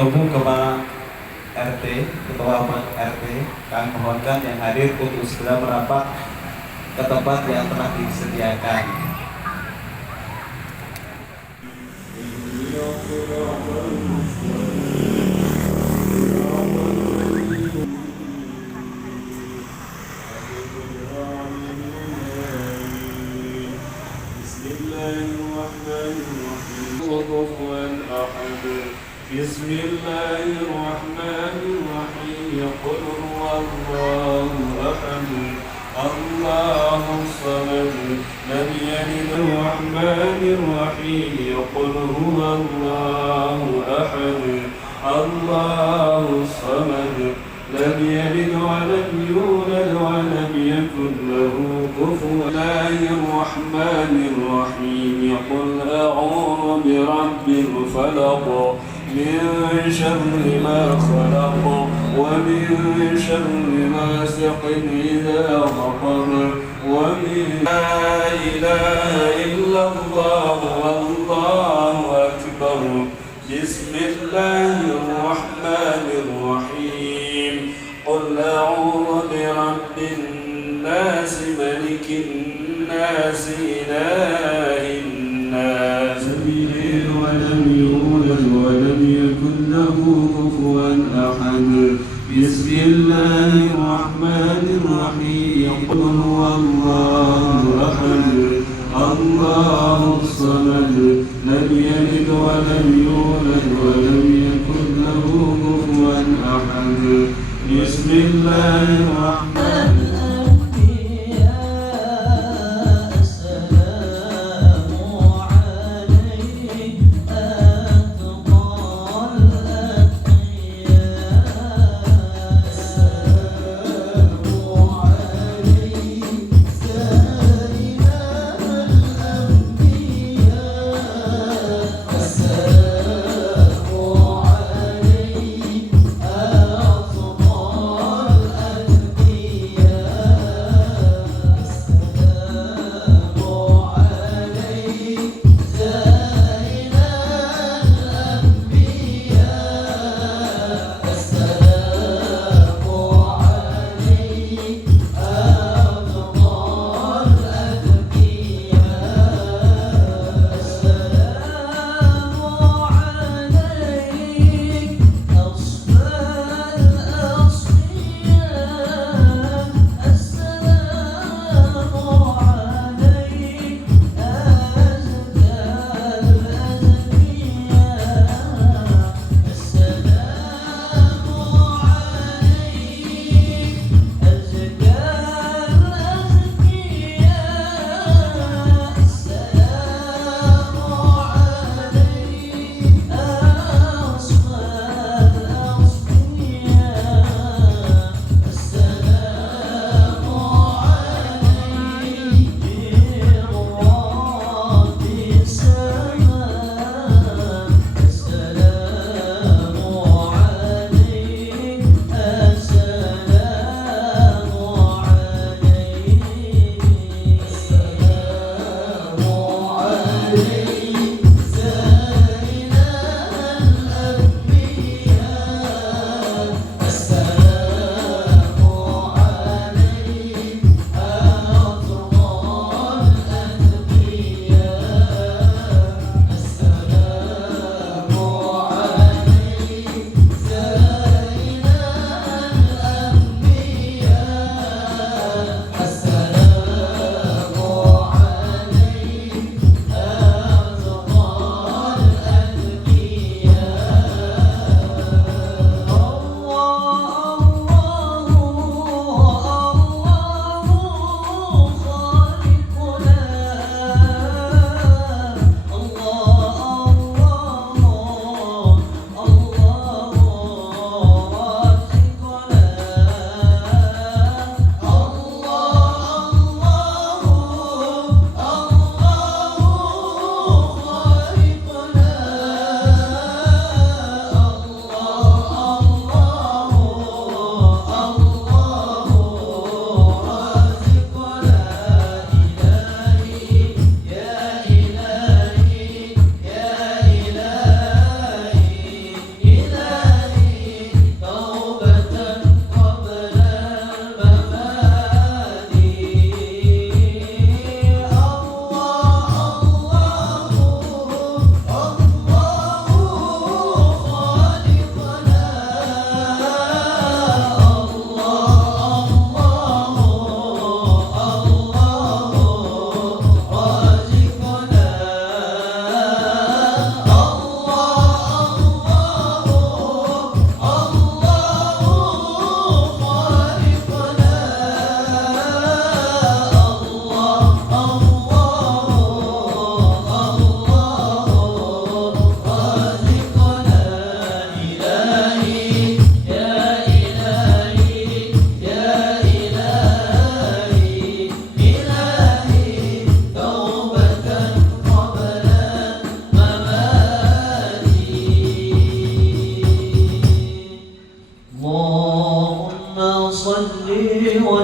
Ibu Kepala RT, Ketua RT, kami mohonkan yang hadir untuk segera merapat ke tempat yang telah disediakan. بسم الله الرحمن الرحيم قل هو الله أحد الله الصمد لم يلد. الرحمن الرحيم قل هو الله أحد الله الصمد لم يلد ولم يولد ولم يكن له كفوا أحد. الله الرحمن الرحيم قل أعوذ برب الفلق من شر ما خلق ومن شر غاسق إذا وقب ومن لا إله إلا الله والله أكبر. بسم الله الرحمن الرحيم قل أعوذ برب الناس ملك الناس إله الناس ولم يولد ولم يكن له كفوا أحد. بسم الله الرحمن الرحيم قل هو الله أحد الله الصمد لم يلد ولم يولد ولم يكن له كفوا أحد. بسم الله الرحمن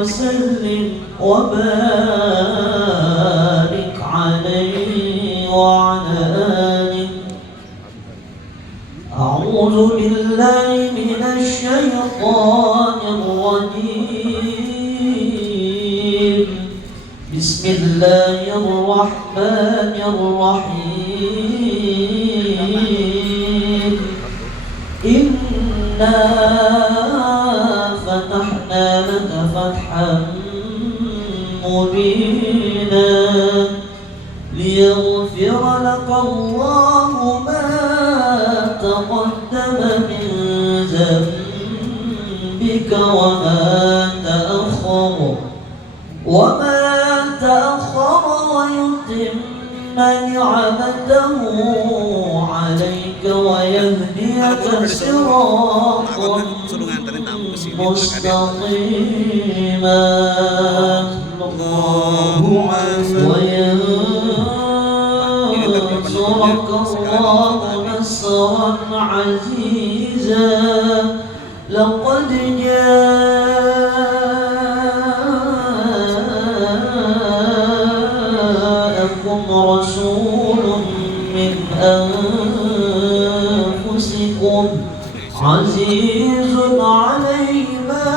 وسلم وبارك عليه وعلى آله. أعوذ بالله من الشيطان الرجيم. بسم الله الرحمن الرحيم. إنا فتحنا لك فتحا مبينا ليغفر لك الله ما تقدم من ذنبك وما تأخر ويتم نعمته عليك ويهديك صراطا مستقيما. وينصرك الله نصرا عزيزا. لقد جاءكم رسول من أنفسكم عزيز عليه ما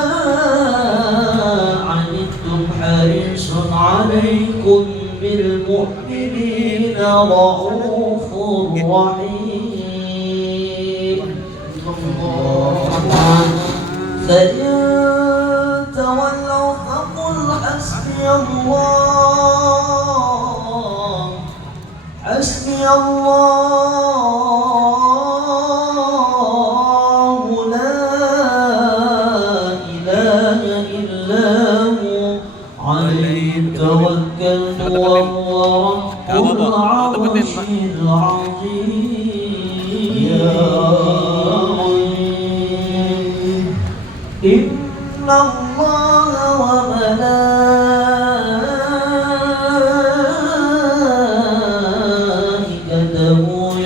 عنتم حريص عليكم بالمؤمنين رؤوف رحيم. فإن تولوا فقل حسبي الله حسبي الله لا إله إلا هو عليه توكلت وهو رب العرش العظيم. إن الله وملائكته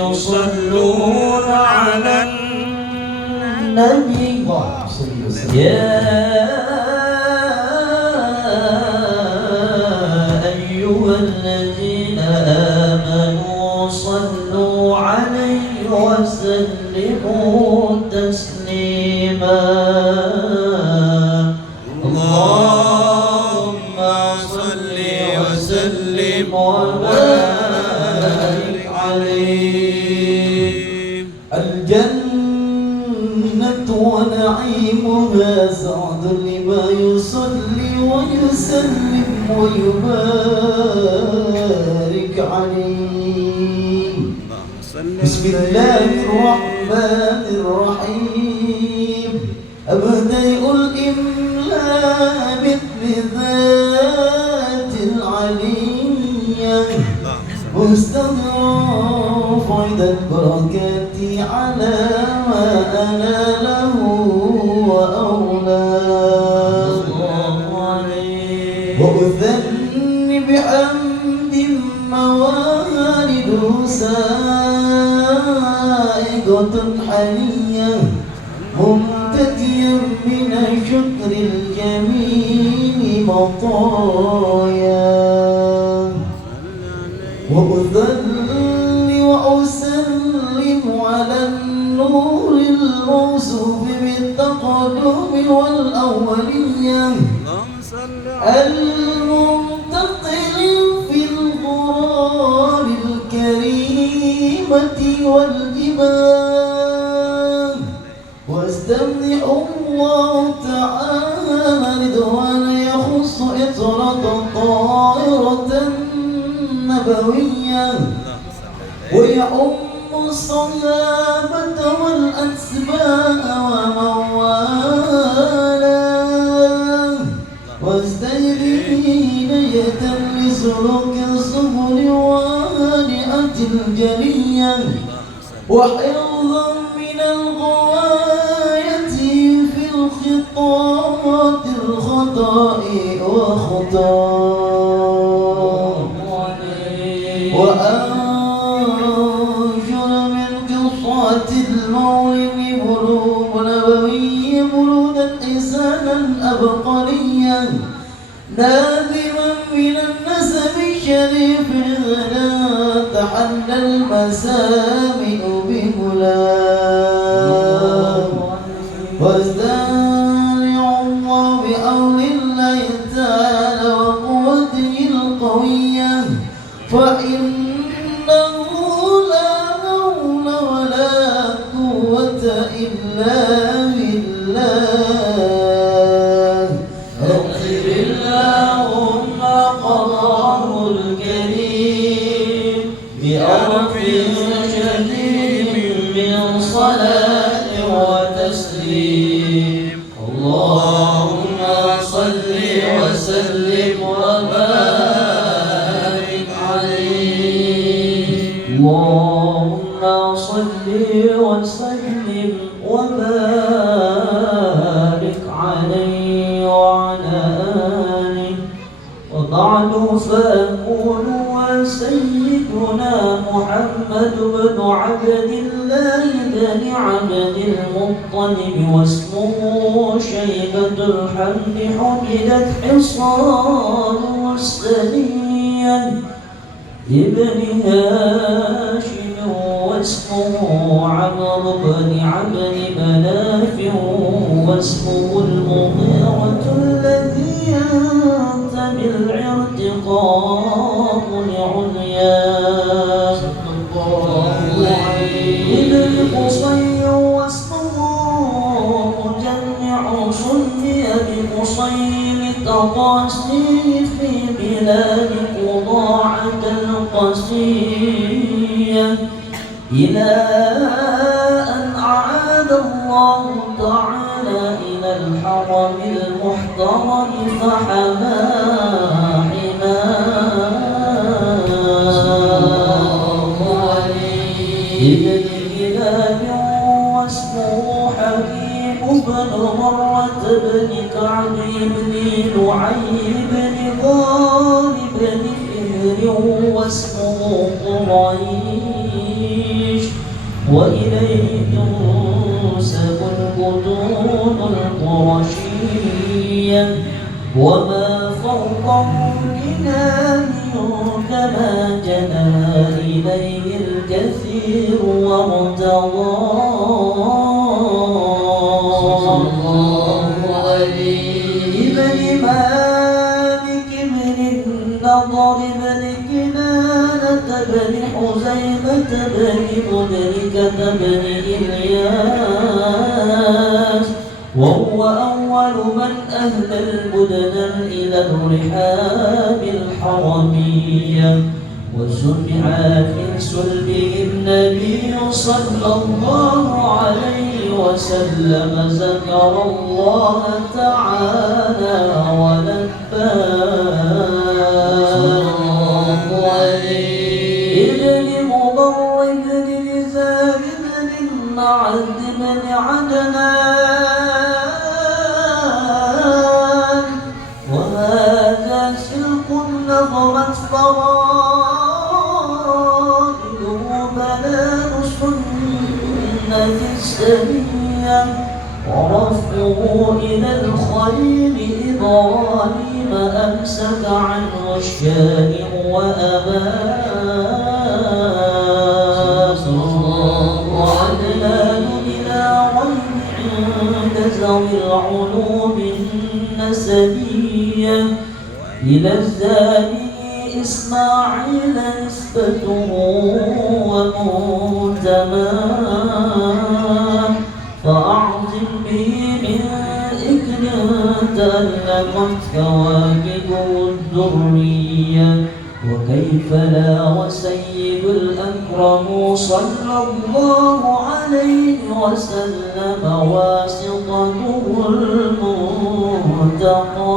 يصلون على النبي. يا أيها الذين آمنوا صلوا عليه وسلموا تسليما. اللهم صل وسلم وبارك عليه. الجنة ونعيمها سعد لما يصلي ويسلم ويبارك عليه. بسم الله الرحمن الرحيم. أبدأ الإملاء بذات العلية مستضعف فيض البركات على ما أنا له وأولاه. وأثني بحمد موارد سائقة حنية ممتديا من شكر الجميل مطايا. وأذل وأسلم على النور الموصوف بالتقدم والأولية المنتقل في الغرار الكريمة والجبال. واستمدح الله تعالى رضوان يخص إطرة طائرة نبوية ويعم الصحابة والأتباع ومن والاه. واستجري هداية لسلوك السبل وهادئة الجلية وحفظا من الغواية في الخطوات الخطأ وخطأ. وأنشر من قصة المولد بلوغ نبوي بلوغا إحسانا أبقريا ناظما من النسب الشريف غدا تحلى المسامع بهلاه واستانع الله بأمر الله تعالى وقوته القوية فإنه لا حول ولا قوة إلا بالله. اغفر اللهم قضاه الكريم بأرض شديد من صلاة وتسليم. اللهم صل وسلم وبارك عليه. اللهم صل وسلم وبارك عليه وعلى آله. وبعد فأقول وسيدنا محمد بن عبد الله بن عبد المطلب واسمه شيبة الحمد حملت حصان مستنيا ابن هاشم واسمه عمرو بن عبد مناف واسمه المغيرة الذي ينتمي الارتقاء لعليا ابن قصي واسمه مجمع سمي بقصي لتقاسيه في بلاد قضاعة القسية إلى أن أعاد الله تعالى إلى الحرم المحترم فحما ابن كلاب واسمه حكيم بن مرة بن كعب بن لعي بن غالب بن فهر واسمه قريش وإليه تنسب البطون القرشية وما فوقه كنان كما جنى إليه الكثير وارتضاه. ابن مالك بن النضر بن كنانة بن حزيمة بن مدركة بن إلياس وهو أول من أهدى البدن إلى الرحاب الحرمية وسمع في صلبه النبي صلى الله عليه وسلم ذكر الله تعالى ولباه. ابن مضر بن نزار بن معد بن عدنان وهذا سلك نظرت فرائده بلاد السنة السرية ورفعه إلى الخير إبراهيم أمسك عنه الشارع وأباه وعدنان إلى غير عند ذوي العلوم النسبية إلى الزاني إسماعيل نسبته ومنتماه فأعظم به من إكل تألقت كواكبه الدرية وكيف لا وسيد الأكرم صلى الله عليه وسلم واسطته المنتقى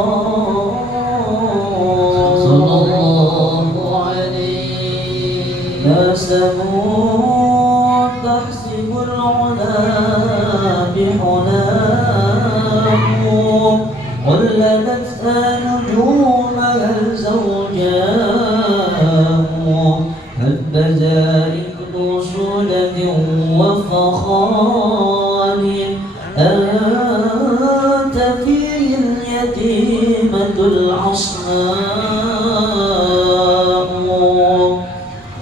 صلى الله عليه ناسبوا تحسب العلا بحناه ولدتها نجومها الزوجاء هبذا ركب سلة وفخار أنت فيه اليتيمة العصماء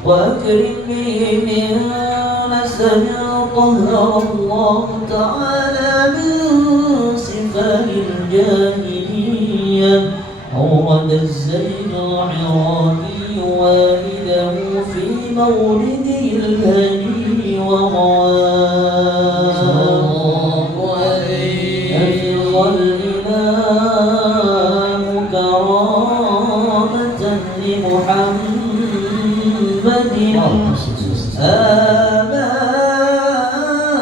وأكرم به من نسب طهر الله تعالى من صفات الجاهلية أورد الزين العراقي والده في مولده الهدي ورواه حفظ الإمام كرامة لمحمد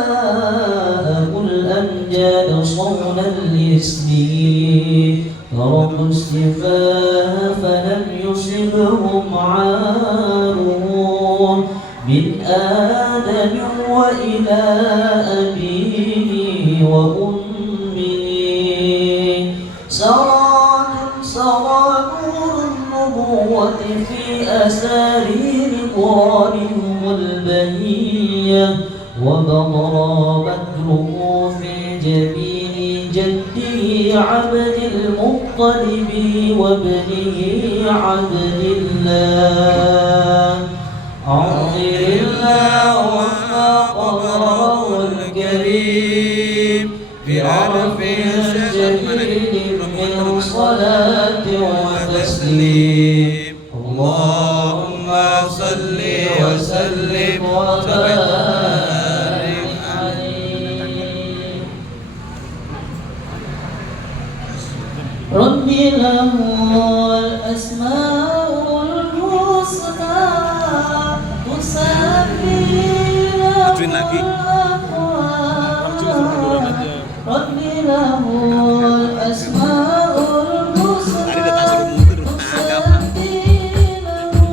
آباء الأمجاد صونا لاسمه تركوا السفاه فلم يصبهم عار من آدم وإلى أبيه وأمه سرى نور النبوة في أسارير قرانهم البهية وبرى بدره في جبين جده عبد المطلب وابنه عبد الله عظم اللهم قدره الكريم بألف شديد من صلاة وتسليم اللهم صل وسلم وبارك عليه ربي له الأسماء الحسنى تسبح له الأقوال ربي له الأسماء الحسنى تسبح له الأقوال إليه له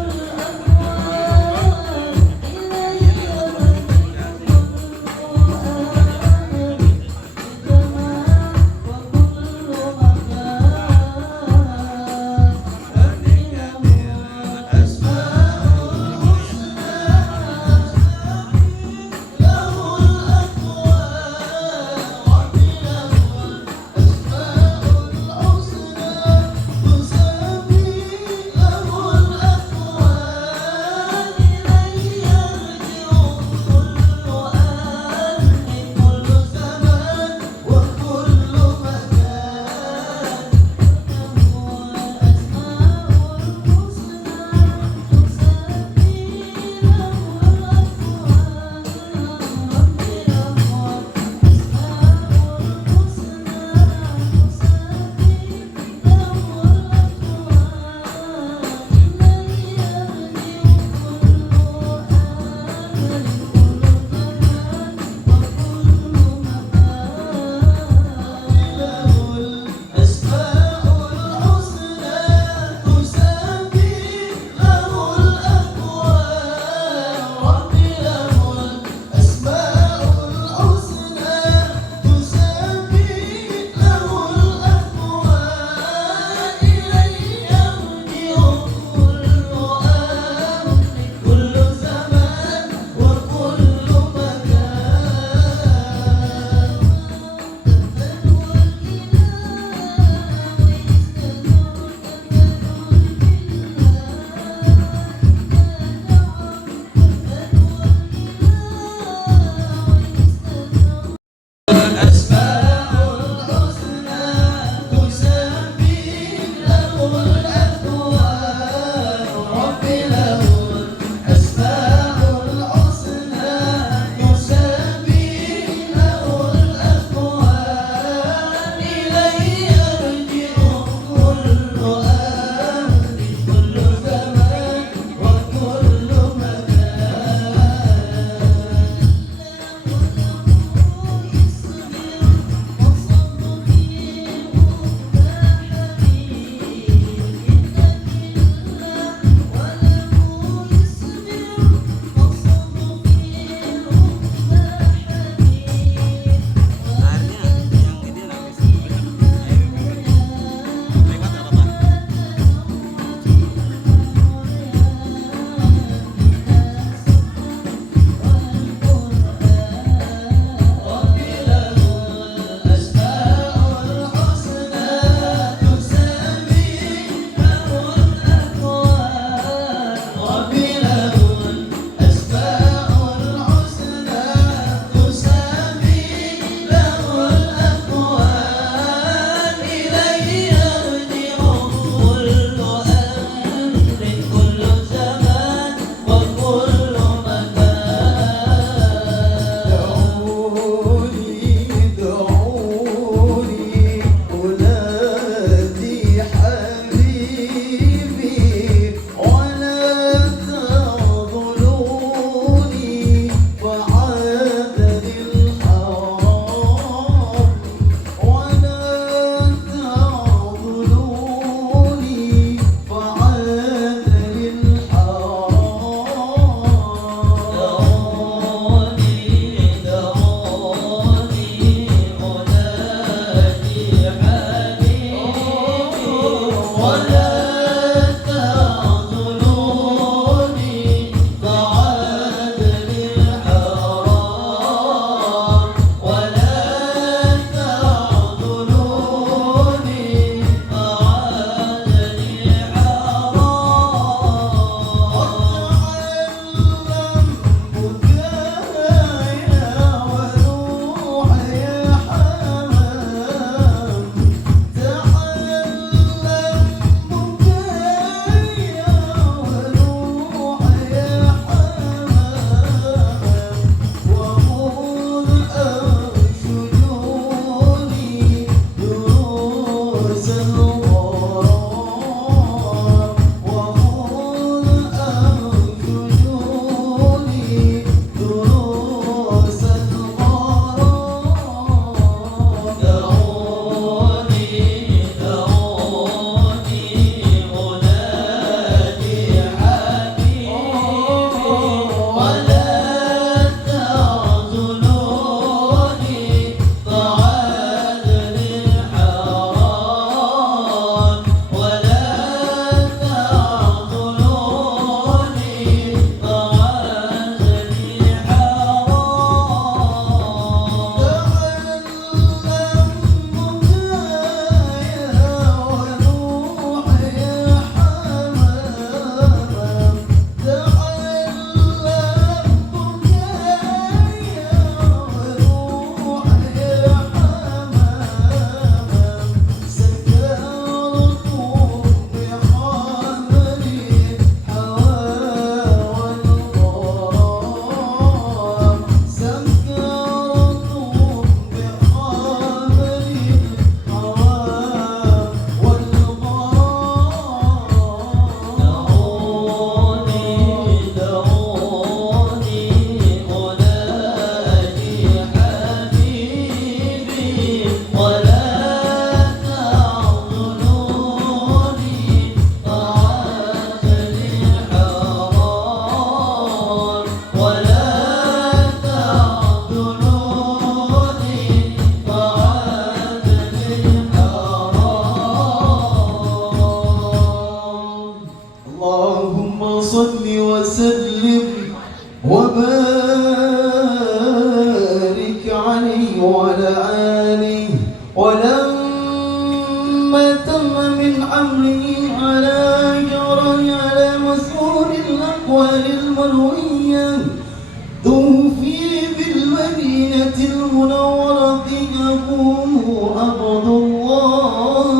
المنورة أبوه عبد الله،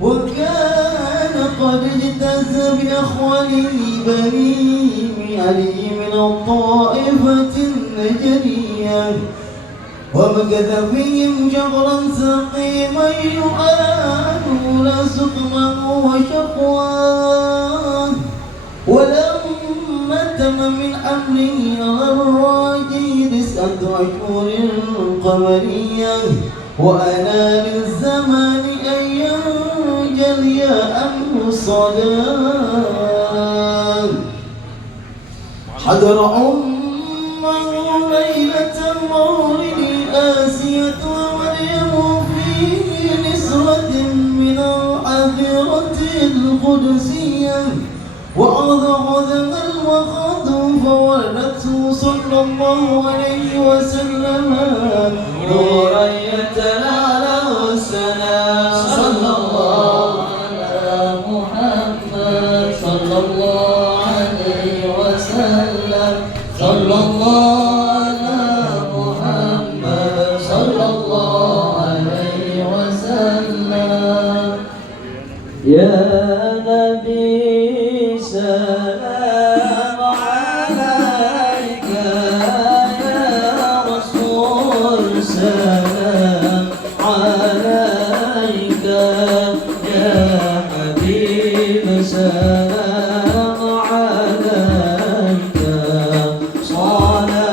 وكان قد اجتاز بأخوانه بني علي من الطائفة النجرية، ومكث فيهم شهرا سقيما يعانون سقما وشقوا، ولما تم من أمره على الراجي 9 أشهر قمرية، وأنا للزمان أن ينجلي أمر الصلاة، حضر أمه ليلة مولد آسية ومريم في نسوة من الحافرة القدسية، وأضغذ الوقت فولدته صلى الله عليه وسلم نورا يتلالى السلام. صلى الله على محمد صلى الله عليه وسلم، صلى الله على محمد صلى الله عليه وسلم. يا نبي سلام عليك، يا رسول سلام عليك، يا حبيب سلام عليك، صلاة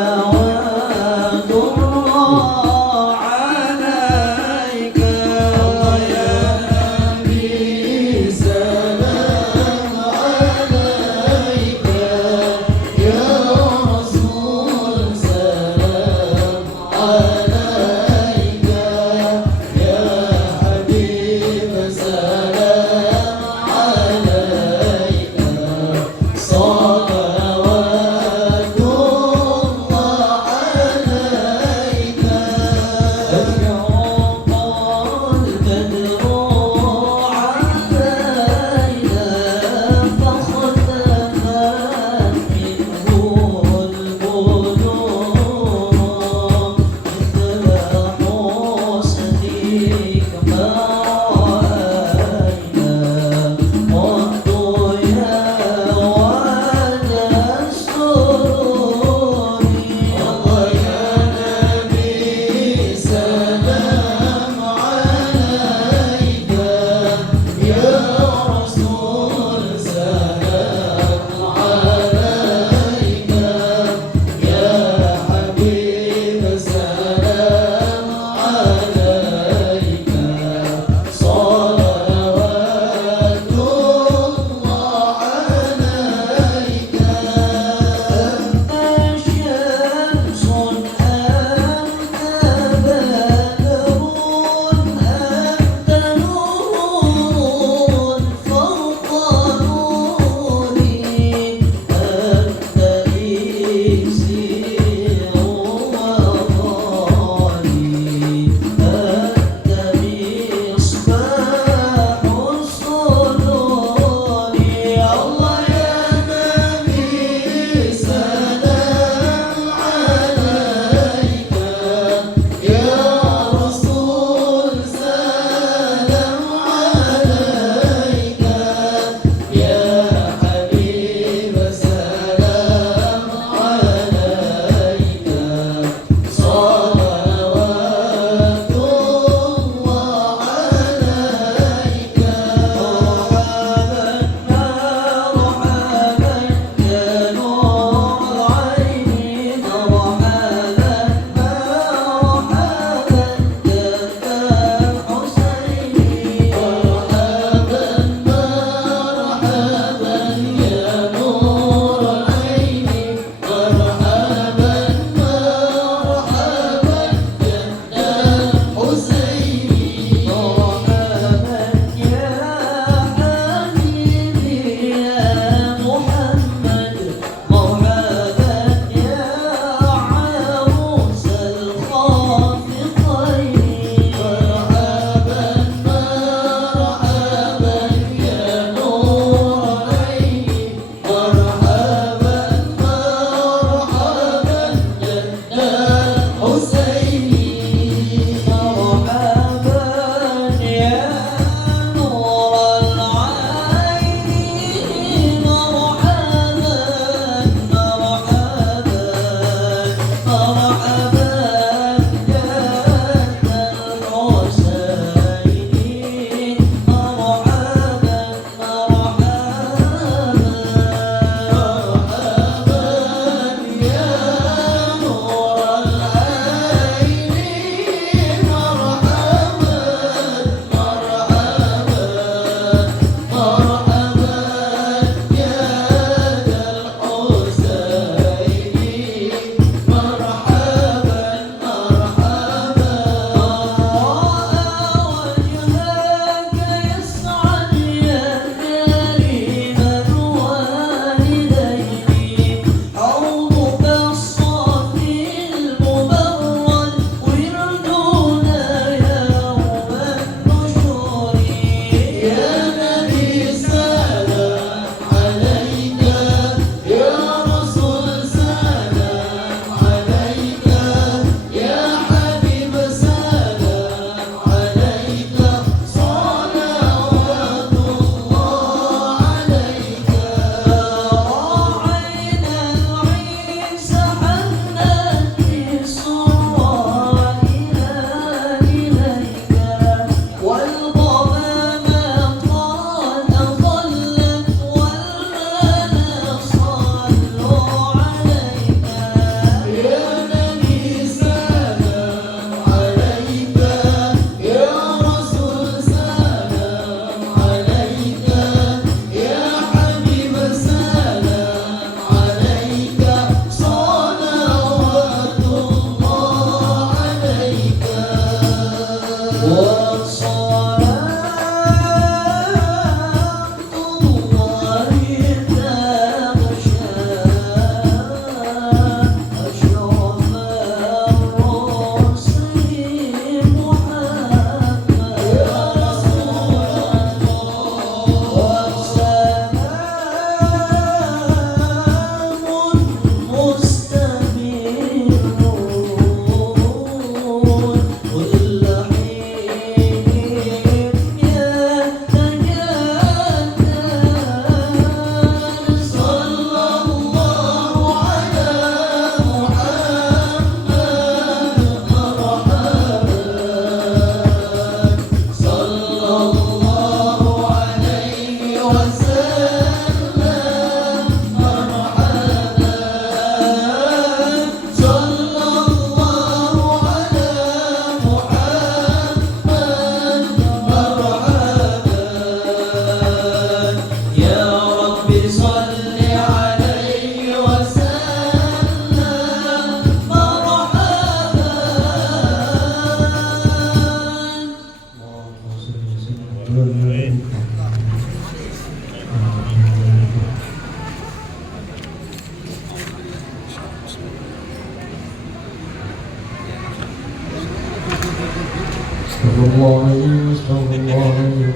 الله العظيم استغفر الله العظيم.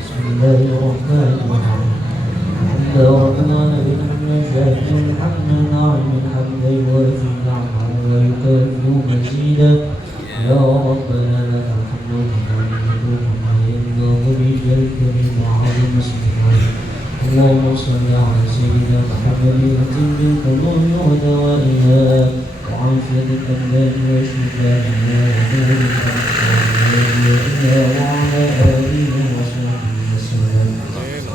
بسم الله الرحمن الرحيم. الحمد لله ربنا نبينا من شاهد الحمد نعم الحمد يوافي نعمه ويكافئ مزيدا. يا ربنا لك الحمد كما ينبغي لجلالك وعظيم اسمك. اللهم صل على سيدنا محمد طب القلوب ودوائها وعافية الأبدان وشفائها ونور الأبصار وعلى آله وصحبه وسلم.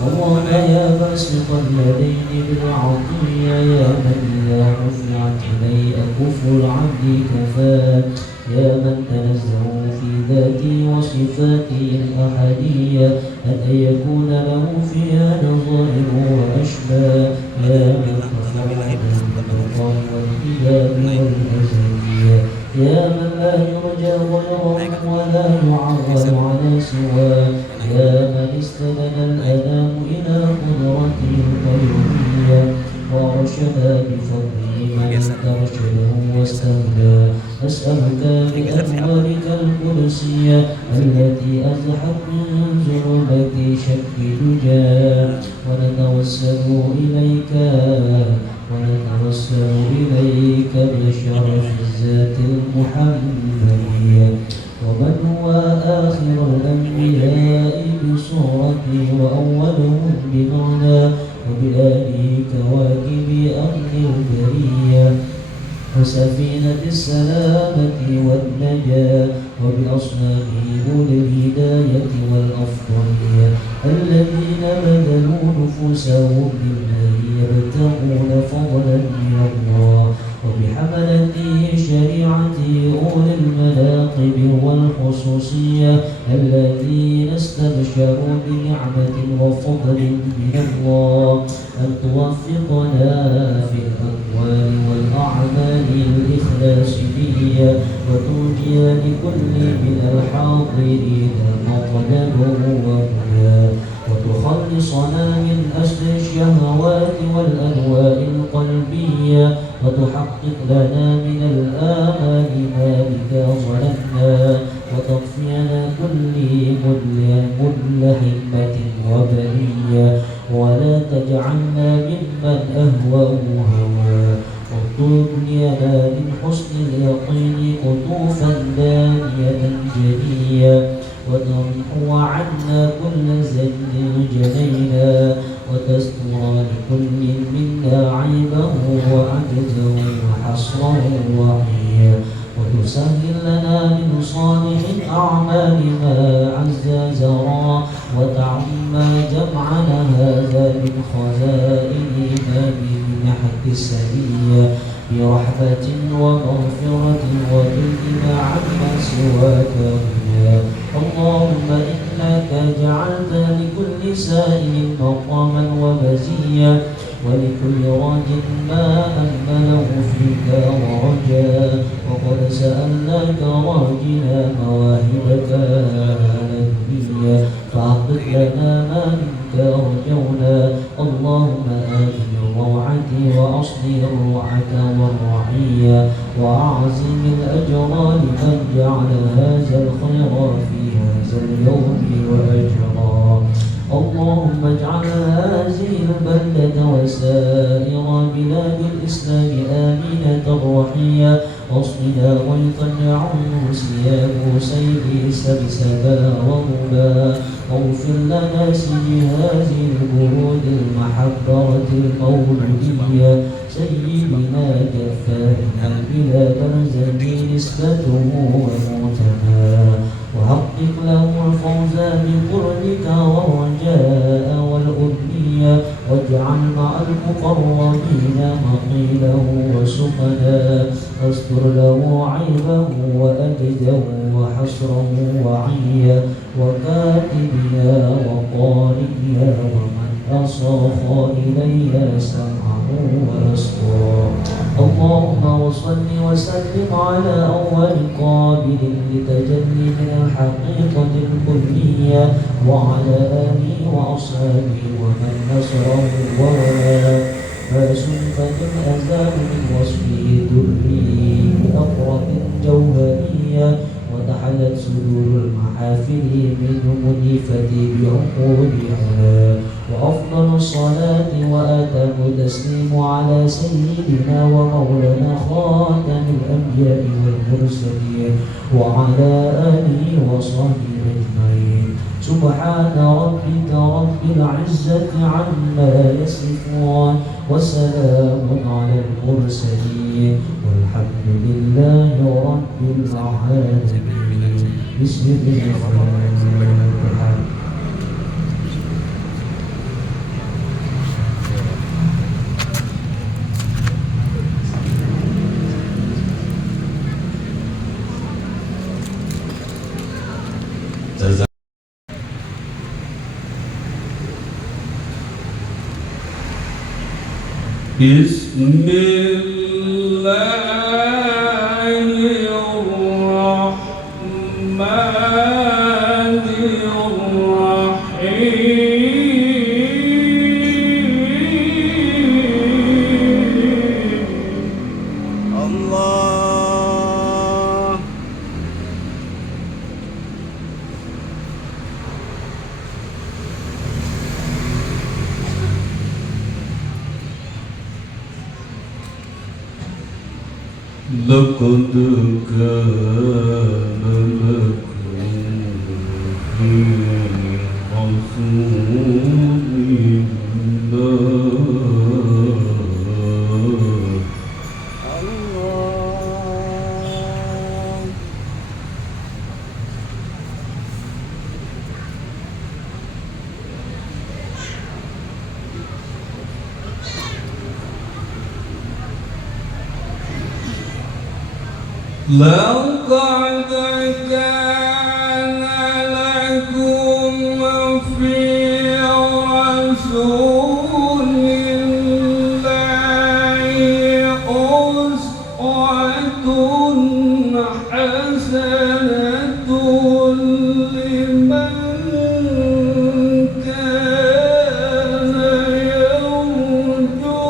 اللهم يا باسط اليدين بالعطية يا من إذا رفعت إليه أكف العبد كفاه يا من تنزه في ذاته وصفاته الأحدية أن يكون له فيها نظائر وأشباه يا من تفرد بالبقاء والكتاب والأزلية يا من لا يرجى غيره ولا يعول على سواه يا من استند الأنام إلى قدرته القيومية ورشد بفضله من ترشده واستهدى. أسألك بأنوارك القدسية التي أزحت من ظلمة شك دجى ونتوسل إليك بشرف الذات المحمدية ومن هو آخر الأنبياء بصورته وأولهم بمعنى وبآله كواكب أهل البرية وسفينة السلامة والنجاة وبأصنامه أولي الهداية والأفضلية الذين بذلوا نفوسهم لله يبتغون فضلا من الله وبحملته شريعته أولي المناقب والخصوصية الذين استبشروا بنعمة وفضل من الله أن توفقنا في الأقوال والأعمال الإخلاص نية وترجي لكل من الحاضرين مقدمه وهداه وتخلصنا من أسر الشهوات والأهواء القلبية وتحقق لنا من الآمال ما بك ظلمنا وتطفئنا كل همة وبرية ولا تجعلنا ممن أهواه هواه واكتب لنا من حسن اليقين قطوفا دانية جنية وتمحو عنا كل زل جنينا وتستر لكل منا عيبه وعجزه وحصره وعيه وتسهل لنا من صالح الأعمال ما عز زرا وتعم جمعنا هذا من خزائن ما من حق السرية برحمة ومغفرة وتلقنا عما سواك بنا. اللهم إنك جعلت لكل سائل مقاما ومزيا ولكل راج ما أمله فيك ورجا وقد سألناك راجنا مواهبك الدنيا فأحقق لنا ما منك رجونا. اللهم آمن الروعة وأصلي الرعة والرعية وأعزم الأجر لمن جعل هذا الخير في هذا اليوم وأجرا. اللهم اجعل هذه البلدة وسائر بلاد الإسلام آمنة رخية واصلنا غيثا يعم سياب سيدي سبسبا وربا واغفر لنا سجهاز البرود المحبرة المولودية سيدنا جفارنا بلا برزة نسبته وموتنا وحقق له الفوز بقربك والرجاء والأمنية واجعل مع المقربين مقيله وسقنا واستر له عيبه وأجده وحسره وعيه وكاتبيا وقارئيا ومن أصاخ إليها سمعه وأسرى. اللهم وصل وسلم على أول قابل لتجلي من الحقيقة الكلية وعلى آله وأصحابه ومن نصره وولاه ما سلفة الأزال من وصفه الدري بأقرب جوهرية وتحت وحلت صدور المحافل من منيفة بعقولها. وأفضل الصلاة وأتم التسليم على سيدنا ومولانا خاتم الأنبياء والمرسلين وعلى آله وصحبه أجمعين. سبحان ربك رب العزة عما يصفون وسلام على المرسلين والحمد لله رب العالمين. بسم الله الرحمن الرحيم. Allah. لقد كان لكم في رسول الله لقد كان لكم في رسول الله أسوة حسنة لمن كان يرجو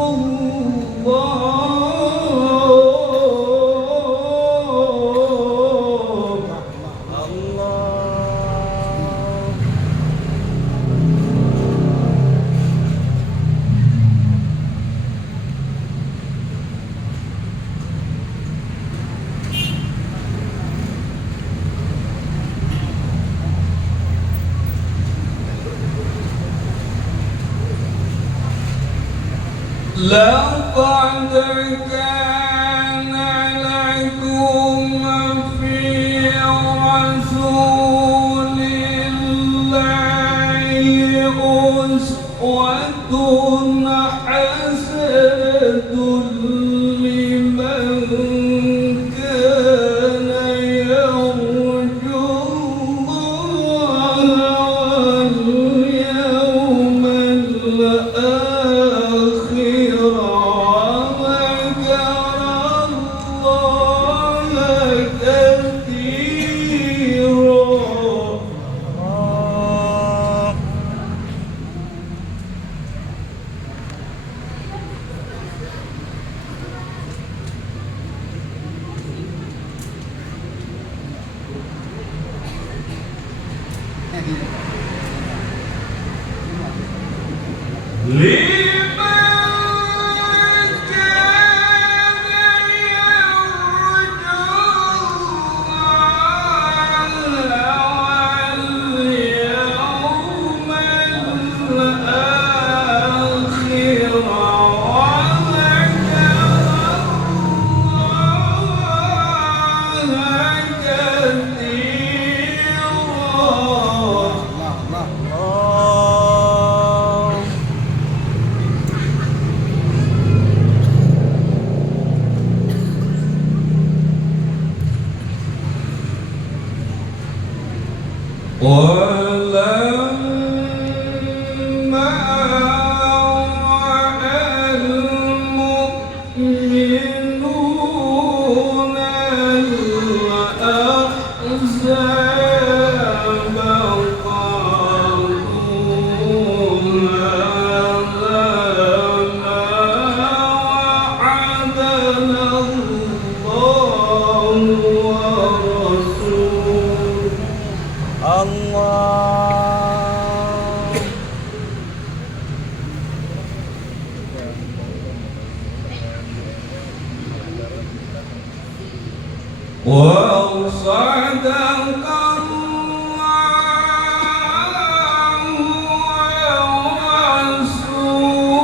لقد كان لكم في رسول الله أسوة حسنة لمن كان يرجو الله واليوم الآخر وذكر الله ولما رأى المؤمنون الأحزاب قالوا هذا ما وعدنا الله ورسوله وصدق ورسوله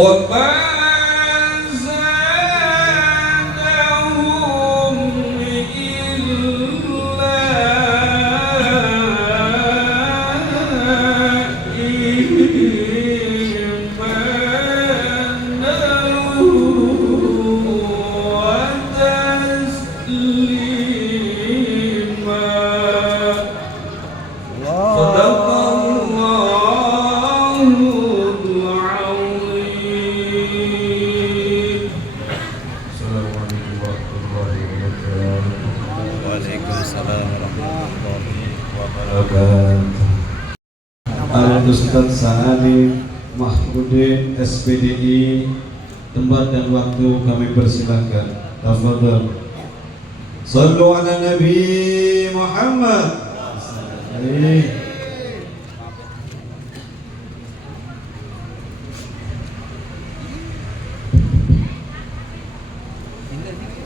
وما زادهم وما زادهم إلا إيمانا وتسليما صدق الله العظيم. Assalamualaikum warahmatullahi wabarakatuh. Waalaikumsalam warahmatullahi Wabarakatuh. Al-Ustadz Sa'ani Mahmudin SPDI, tempat dan waktu kami persilahkan. Tafadhol. Sallu ala Nabi Muhammad.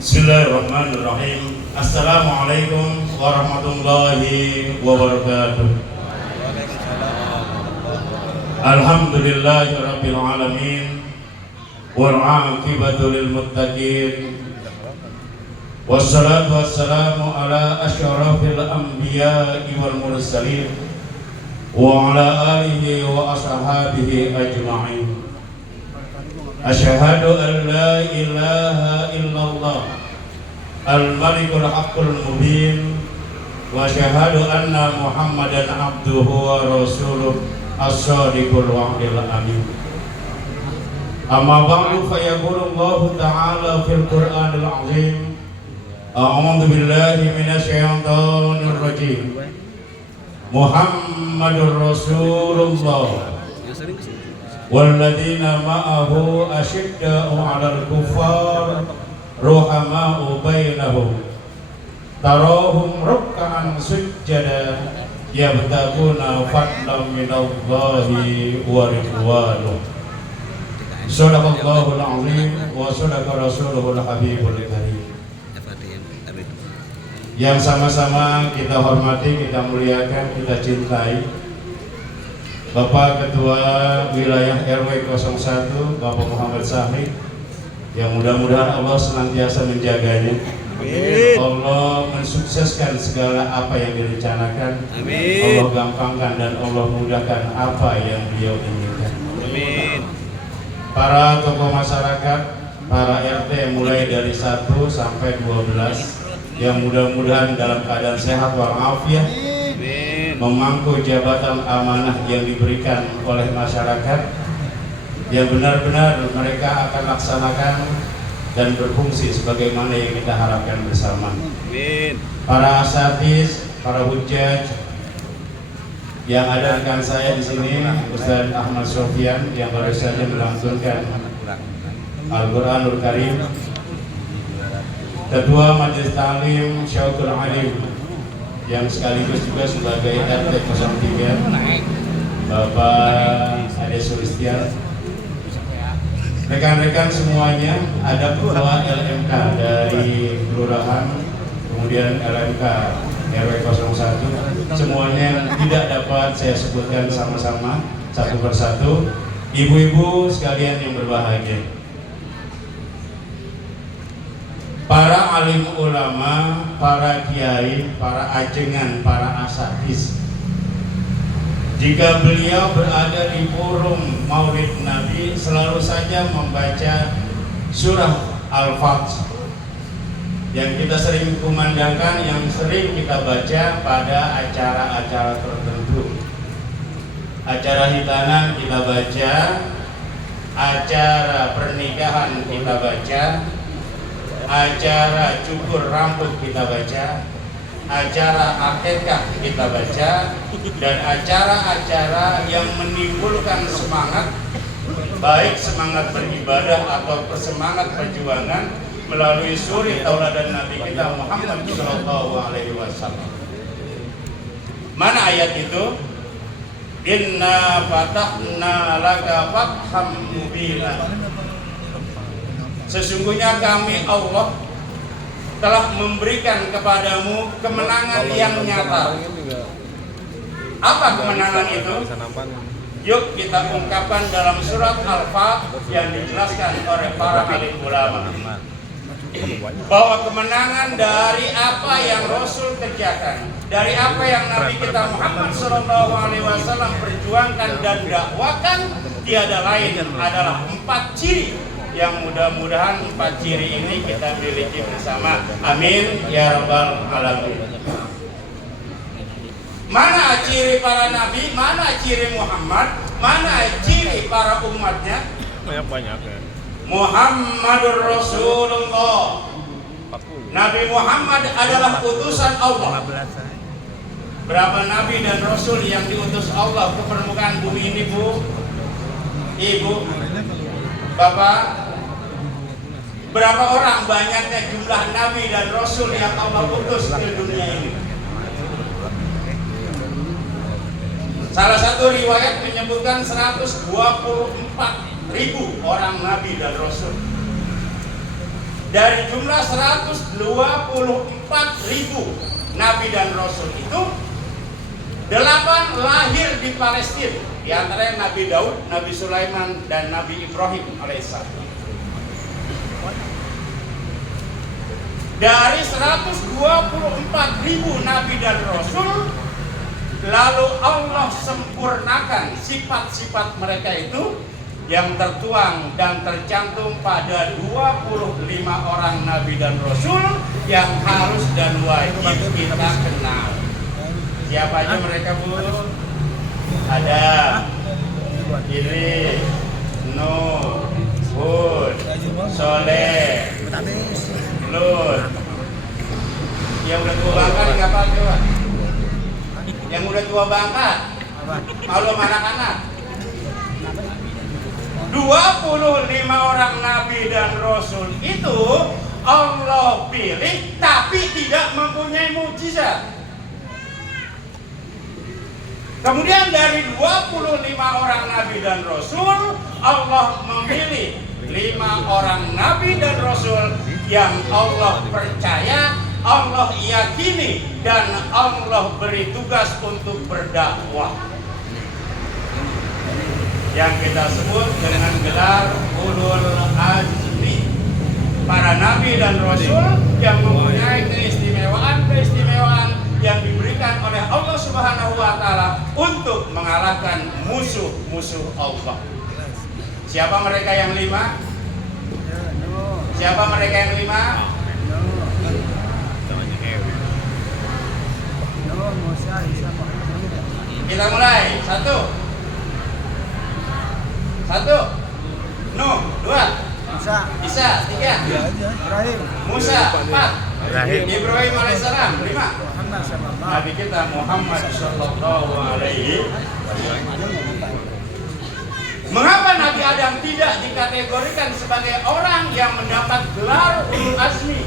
Bismillahirrahmanirrahim. Assalamualaikum warahmatullahi wabarakatuh. Alhamdulillahi rabbil alamin, wal aqibatu lil muttaqin, wassalatu wassalamu ala asyrafil anbiya'i wal mursalin wa ala alihi wa ashabihi ajma'in. Asyhadu an la ilaha illallah al-malikul haqqul mubin wa asyhadu anna Muhammadan abduhu wa rasuluh as-sadiqul wa'dil amin. Amma ba'du fa yaqulu Allah ta'ala fil Qur'anil 'azim. A'udzu billahi minasy syaithanir rajim. Muhammadur Rasulullah walladzina ma'ahu asyidda'u 'alal kuffar ruhama'u bainahum tarahum ruk'an sujjada yabtaguna fadlan minallahi wa ridwanuh. Shadaqallahul 'azim wa shadaqa rasuluhul habibul karim. Yang sama-sama kita hormati, kita muliakan, kita cintai Bapak Ketua Wilayah RW 01 Bapak Muhammad Sahri, yang mudah-mudahan Allah senantiasa menjaganya. Amin. Allah mensukseskan segala apa yang direncanakan. Amin. Allah gampangkan dan Allah mudahkan apa yang beliau inginkan. Amin. Para tokoh masyarakat, para RT mulai dari 1 sampai 12 yang mudah-mudahan dalam keadaan sehat walafiat, memangku jabatan amanah yang diberikan oleh masyarakat yang benar-benar mereka akan laksanakan dan berfungsi sebagaimana yang kita harapkan bersama. Amin. Para asatiz, para hujjaj yang ada rekan saya di sini, Ustaz Ahmad Sofyan yang baru saja melantunkan Al-Quranul Karim, Ketua Majelis Ta'lim Syaukhul Alim yang sekaligus juga sebagai RT 03 Bapak Ade Sulistian, rekan-rekan semuanya, ada ketua LMK dari Kelurahan, kemudian LMK RW 01, semuanya tidak dapat saya sebutkan sama-sama satu persatu. Ibu-ibu sekalian yang berbahagia, para alim ulama, para kiai, para ajengan, para asatidz, jika beliau berada di forum Maulid Nabi selalu saja membaca surah Al-Fatihah yang kita sering kumandangkan, yang sering kita baca pada acara-acara tertentu. Acara hitanan kita baca, acara pernikahan kita baca, acara cukur rambut kita baca, acara akikah kita baca, dan acara-acara yang menimbulkan semangat, baik semangat beribadah atau semangat perjuangan melalui suri tauladan Nabi kita Muhammad sallallahu alaihi wasallam. Mana ayat itu? Inna fatahna laka fatham mubina. Sesungguhnya kami Allah telah memberikan kepadamu kemenangan yang nyata. Apa kemenangan itu? Yuk kita ungkapkan dalam surat Al-Fatihah yang dijelaskan oleh para alim ulama, bahwa kemenangan dari apa yang Rasul kerjakan, dari apa yang Nabi kita Muhammad SAW perjuangkan dan dakwakan, tiada lain adalah 4 ciri yang mudah-mudahan 4 ciri ini kita miliki bersama. Amin ya rabbal alamin. Mana ciri para nabi, mana ciri Muhammad, mana ciri para umatnya? Banyak ya. Muhammadur Rasulullah. Nabi Muhammad adalah utusan Allah. Berapa nabi dan rasul yang diutus Allah ke permukaan bumi ini, Bu? Ibu? Bapak? Berapa orang banyaknya jumlah nabi dan rasul yang Allah utus ke dunia ini? Salah satu riwayat menyebutkan 124.000 orang nabi dan rasul. Dari jumlah 124.000 nabi dan rasul itu, 8 lahir di Palestina, di antaranya Nabi Daud, Nabi Sulaiman, dan Nabi Ibrahim alaihissalam. Dari 124.000 nabi dan rasul, lalu Allah sempurnakan sifat-sifat mereka itu yang tertuang dan tercantum pada 25 orang nabi dan rasul yang harus dan wajib kita kenal. Siapa aja mereka, Bu? Ada Idris, Nuh, Hud, Soleh, Lut. Yang udah tua bangka nggak apa coba? Yang udah tua bangka, kalau anak-anak. 25 orang nabi dan rasul itu Allah pilih, tapi tidak mempunyai mukjizat. Kemudian dari 25 orang nabi dan rasul, Allah memilih 5 orang nabi dan rasul yang Allah percaya, Allah yakini, dan Allah beri tugas untuk berdakwah, yang kita sebut dengan gelar ulul azmi, para nabi dan rasul yang mempunyai keistimewaan yang diberikan oleh Allah Subhanahu wa taala untuk mengalahkan musuh-musuh Allah. Siapa mereka yang 5? Siapa mereka yang 5? Kita mulai. 1 Nuh, 2 Isa, 3 Musa, 4 Ibrahim alaihissalam, 5 Nabi kita Muhammad sallallahu alaihi wasallam. Mengapa Nabi Adam tidak dikategorikan sebagai orang yang mendapat gelar ulul azmi?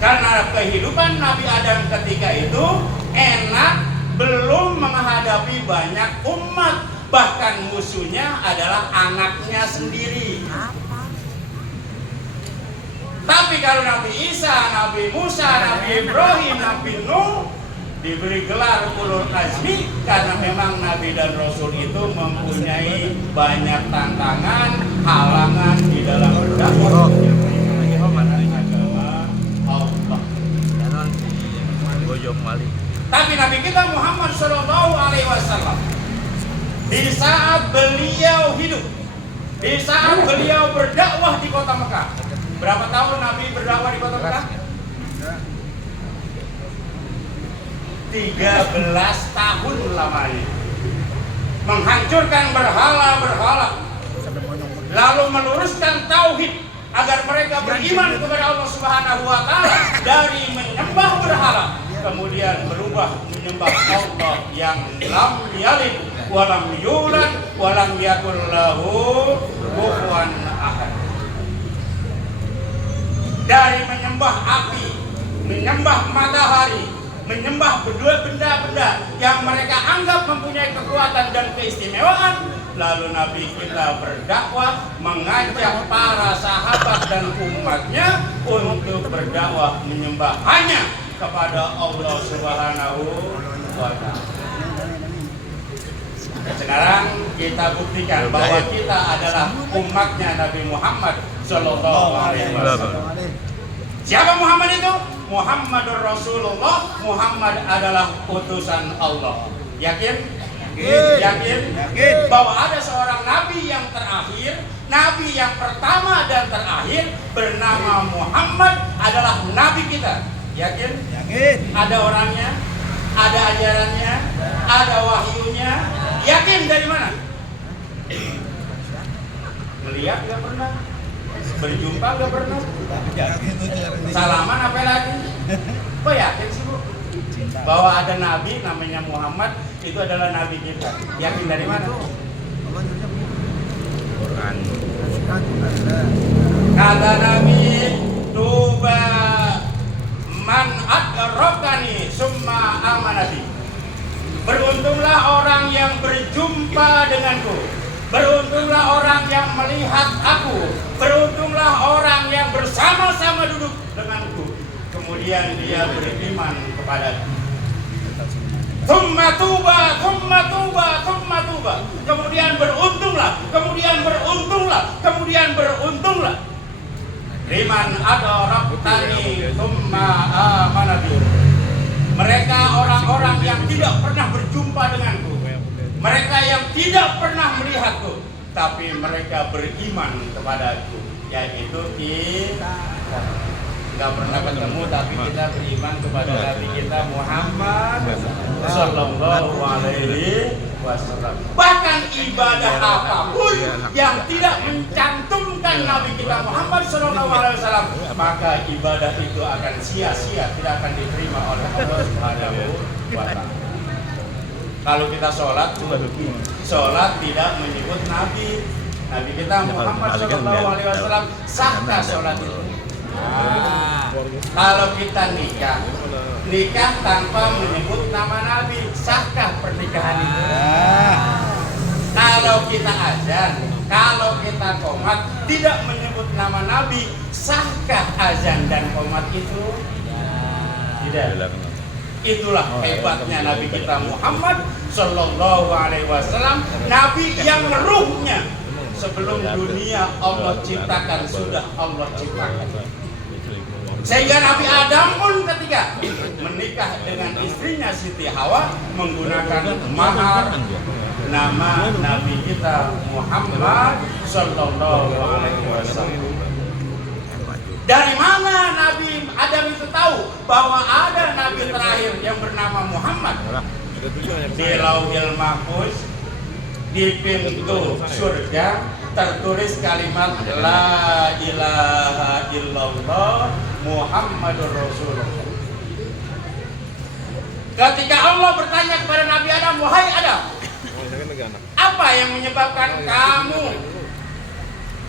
Karena kehidupan Nabi Adam ketika itu enak, belum menghadapi banyak umat, bahkan musuhnya adalah anaknya sendiri. Tapi kalau Nabi Isa, Nabi Musa, Nabi Ibrahim, Nabi Nuh diberi gelar ulul azmi karena memang Nabi dan Rasul itu mempunyai banyak tantangan, halangan di dalam berdakwah agama Allah. Tapi Nabi kita Muhammad SAW di saat beliau hidup Di saat beliau berdakwah di kota Mekah. Berapa tahun Nabi berdakwah di kota Mekah? 13 tahun lamanya. Menghancurkan berhala-berhala, lalu meluruskan tauhid agar mereka beriman kepada Allah Subhanahu wa taala dari menyembah berhala, kemudian berubah menyembah Allah yang lam yalid wa lam yulad wa lam yakul lahu kufuwan ahad. Dari menyembah api, menyembah matahari, menyembah berdua benda-benda yang mereka anggap mempunyai kekuatan dan keistimewaan, lalu Nabi kita berdakwah mengajak para sahabat dan umatnya untuk berdakwah menyembah hanya kepada Allah Subhanahu wa taala. Sekarang kita buktikan bahwa kita adalah umatnya Nabi Muhammad sallallahu alaihi wasallam. Siapa Muhammad itu? Muhammadur Rasulullah. Muhammad adalah utusan Allah. Yakin? Yakin? Bahwa ada seorang nabi yang terakhir, nabi yang pertama dan terakhir bernama Muhammad adalah nabi kita. Yakin? Yakin. Ada orangnya, ada ajarannya, ada wahyunya. Yakin dari mana? Melihat nggak pernah, berjumpa nggak pernah, salaman apa lagi? Kok yakin sih Bu? Bahwa ada nabi namanya Muhammad, itu adalah nabi kita. Yakin dari mana? Kata Nabi, tuba man adrakani summa amanati. Beruntunglah orang yang berjumpa denganku, beruntunglah orang yang melihat aku, beruntunglah orang yang bersama-sama duduk denganku, kemudian dia beriman kepadaku. Tsumma tuba, tsumma tuba, tsumma tuba. Kemudian beruntunglah, kemudian beruntunglah, kemudian beruntunglah. Liman adaraktani tsumma amanati. Mereka orang-orang yang tidak pernah berjumpa denganku, mereka yang tidak pernah melihatku, tapi mereka beriman kepadaku. Yaitu kita nggak pernah ketemu, tapi kita beriman kepada Nabi kita Muhammad Sallallahu Alaihi Wasallam. Bahkan ibadah apapun yang tidak mencantumkan Nabi kita Muhammad Sallallahu Alaihi Wasallam, maka ibadah itu akan sia-sia, tidak akan diterima oleh Allah Subhanahu wa taala. Kalau kita sholat tidak menyebut Nabi kita Muhammad Sallallahu Alaihi Wasallam, sahkah sholat itu? Kalau kita nikah tanpa menyebut nama Nabi, sahkah pernikahan itu? Kalau kita azan, kalau kita qomat tidak menyebut nama Nabi, sahkah azan dan qomat itu? Tidak. Itulah hebatnya Nabi kita Muhammad Sallallahu Alaihi Wasallam, Nabi yang ruhnya sebelum dunia Allah ciptakan sudah Allah ciptakan. Sehingga Nabi Adam pun ketika menikah dengan istrinya Siti Hawa menggunakan mahar nama Nabi kita Muhammad Sallallahu Alaihi Wasallam. Dari mana Nabi Adam itu tahu bahwa ada Nabi terakhir yang bernama Muhammad? Di Lauhil Mahfuz, di pintu surga tertulis kalimat La ilaha illallah Muhammadur Rasulullah. Ketika Allah bertanya kepada Nabi Adam, wahai Adam, apa yang menyebabkan kamu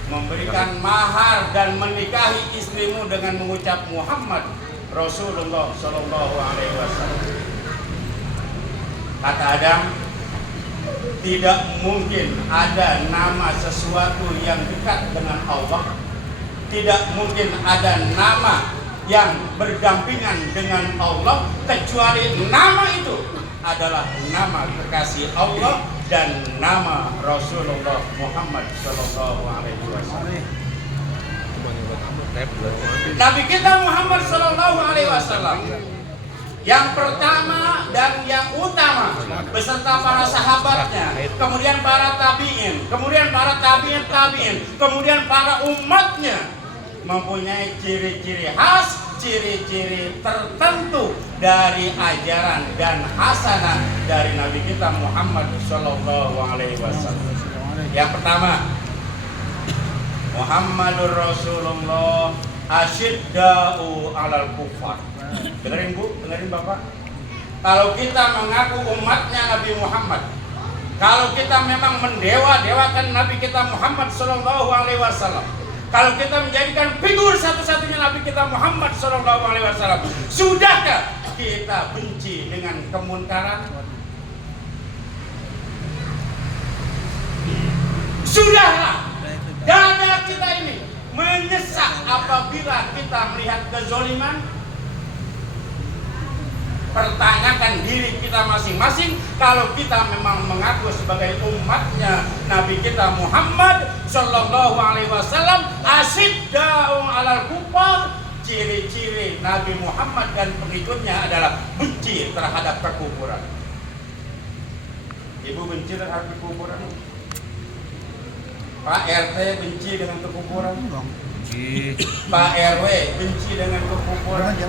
memberikan mahar dan menikahi istrimu dengan mengucap Muhammad Rasulullah Sallallahu Alaihi Wasallam? Kata Adam, tidak mungkin ada nama sesuatu yang dekat dengan Allah. Tidak mungkin ada nama yang berdampingan dengan Allah kecuali nama itu adalah nama kekasih Allah dan nama Rasulullah Muhammad Sallallahu Alaihi Wasallam. Nabi kita Muhammad Sallallahu Alaihi Wasallam Yang pertama dan yang utama beserta para sahabatnya, kemudian para tabi'in, kemudian para tabi'in tabi'in, kemudian para umatnya mempunyai ciri-ciri khas, ciri-ciri tertentu dari ajaran dan hasanah dari Nabi kita Muhammad Shallallahu Alaihi Wasallam. Yang pertama, Muhammadur Rasulullah asyidda'u alal kufar. Dengerin Bu, dengerin Bapak. Kalau kita mengaku umatnya Nabi Muhammad, kalau kita memang mendewa-dewakan Nabi kita Muhammad Shallallahu Alaihi Wasallam, kalau kita menjadikan figur satu-satunya Nabi kita Muhammad Shallallahu Alaihi Wasallam, sudahkah kita benci dengan kemunkaran? Sudahlah. Dada kita ini menyesak apabila kita melihat kezoliman. Pertanyakan diri kita masing-masing, kalau kita memang mengaku sebagai umatnya Nabi kita Muhammad Shallallahu Alaihi Wasallam, asyidda'u alal kufar, ciri-ciri Nabi Muhammad dan pengikutnya adalah benci terhadap kekufuran. Ibu benci terhadap kekufuran? Pak RT benci dengan kekufuran? Pak RW benci dengan kekufuran?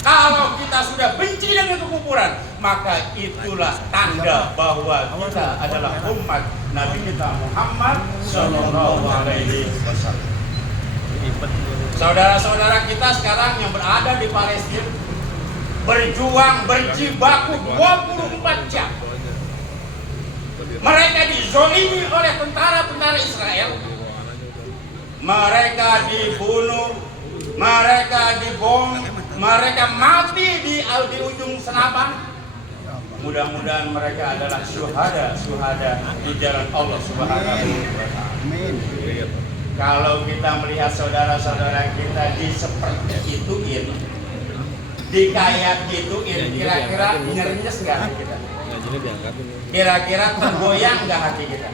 Kalau kita sudah benci dengan kekufuran, maka itulah tanda bahwa kita adalah umat Nabi kita Muhammad Shallallahu Alaihi Wasallam. Saudara-saudara kita sekarang yang berada di Palestina berjuang, berjibaku 24 jam. Mereka dizolimi oleh tentara-tentara Israel. Mereka dibunuh, mereka dibom, mereka mati di ujung senapan. Mudah-mudahan mereka adalah syuhada di jalan Allah Subhanahu wa Ta'ala. Kalau kita melihat saudara-saudara kita seperti ituin, dikayak gituin, kira-kira nyerenyes nggak hati kita? Kira-kira tergoyang nggak hati kita?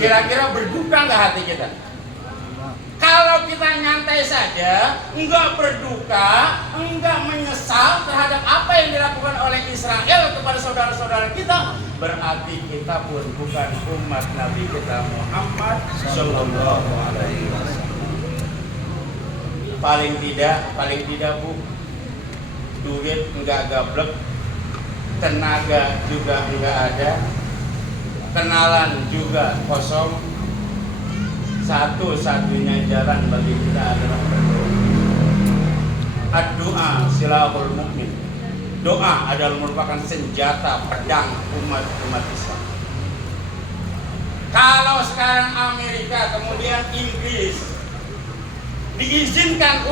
Kira-kira berduka nggak hati kita? Kalau kita nyantai saja, enggak berduka, enggak menyesal terhadap apa yang dilakukan oleh Israel kepada saudara-saudara kita, berarti kita pun bukan umat Nabi kita Muhammad Shallallahu Alaihi Wasallam. Paling tidak Bu, duit enggak gablek, tenaga juga enggak ada, kenalan juga kosong. Satu-satunya jalan bagi kita adalah berdoa. Ad-doa silahul mukmin. Doa adalah merupakan senjata pedang umat Islam. Kalau sekarang Amerika kemudian Inggris diizinkan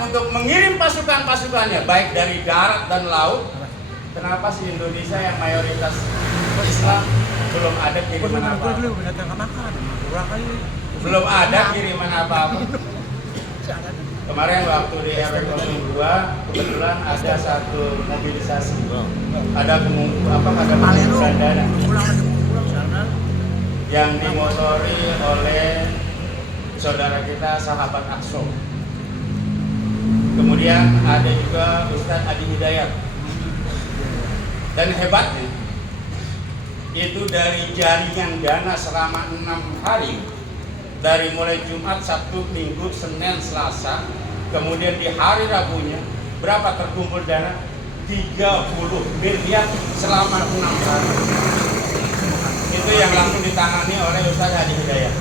untuk mengirim pasukan-pasukannya baik dari darat dan laut. Kenapa sih Indonesia yang mayoritas Islam belum ada kiriman apa-apa? Belum ada kiriman apa-apa. Kemarin waktu di RW 02 kebetulan ada satu mobilisasi. Ada pengumpulan dana yang dimotori oleh saudara kita sahabat Aqsa. Kemudian ada juga Ustadz Adi Hidayat. Dan hebatnya, itu dari jaringan dana selama 6 hari, dari mulai Jumat, Sabtu, Minggu, Senin, Selasa, kemudian di hari Rabunya, berapa terkumpul dana? 30 miliar selama 6 hari. Itu yang langsung ditangani oleh Ustaz Adi Hidayat.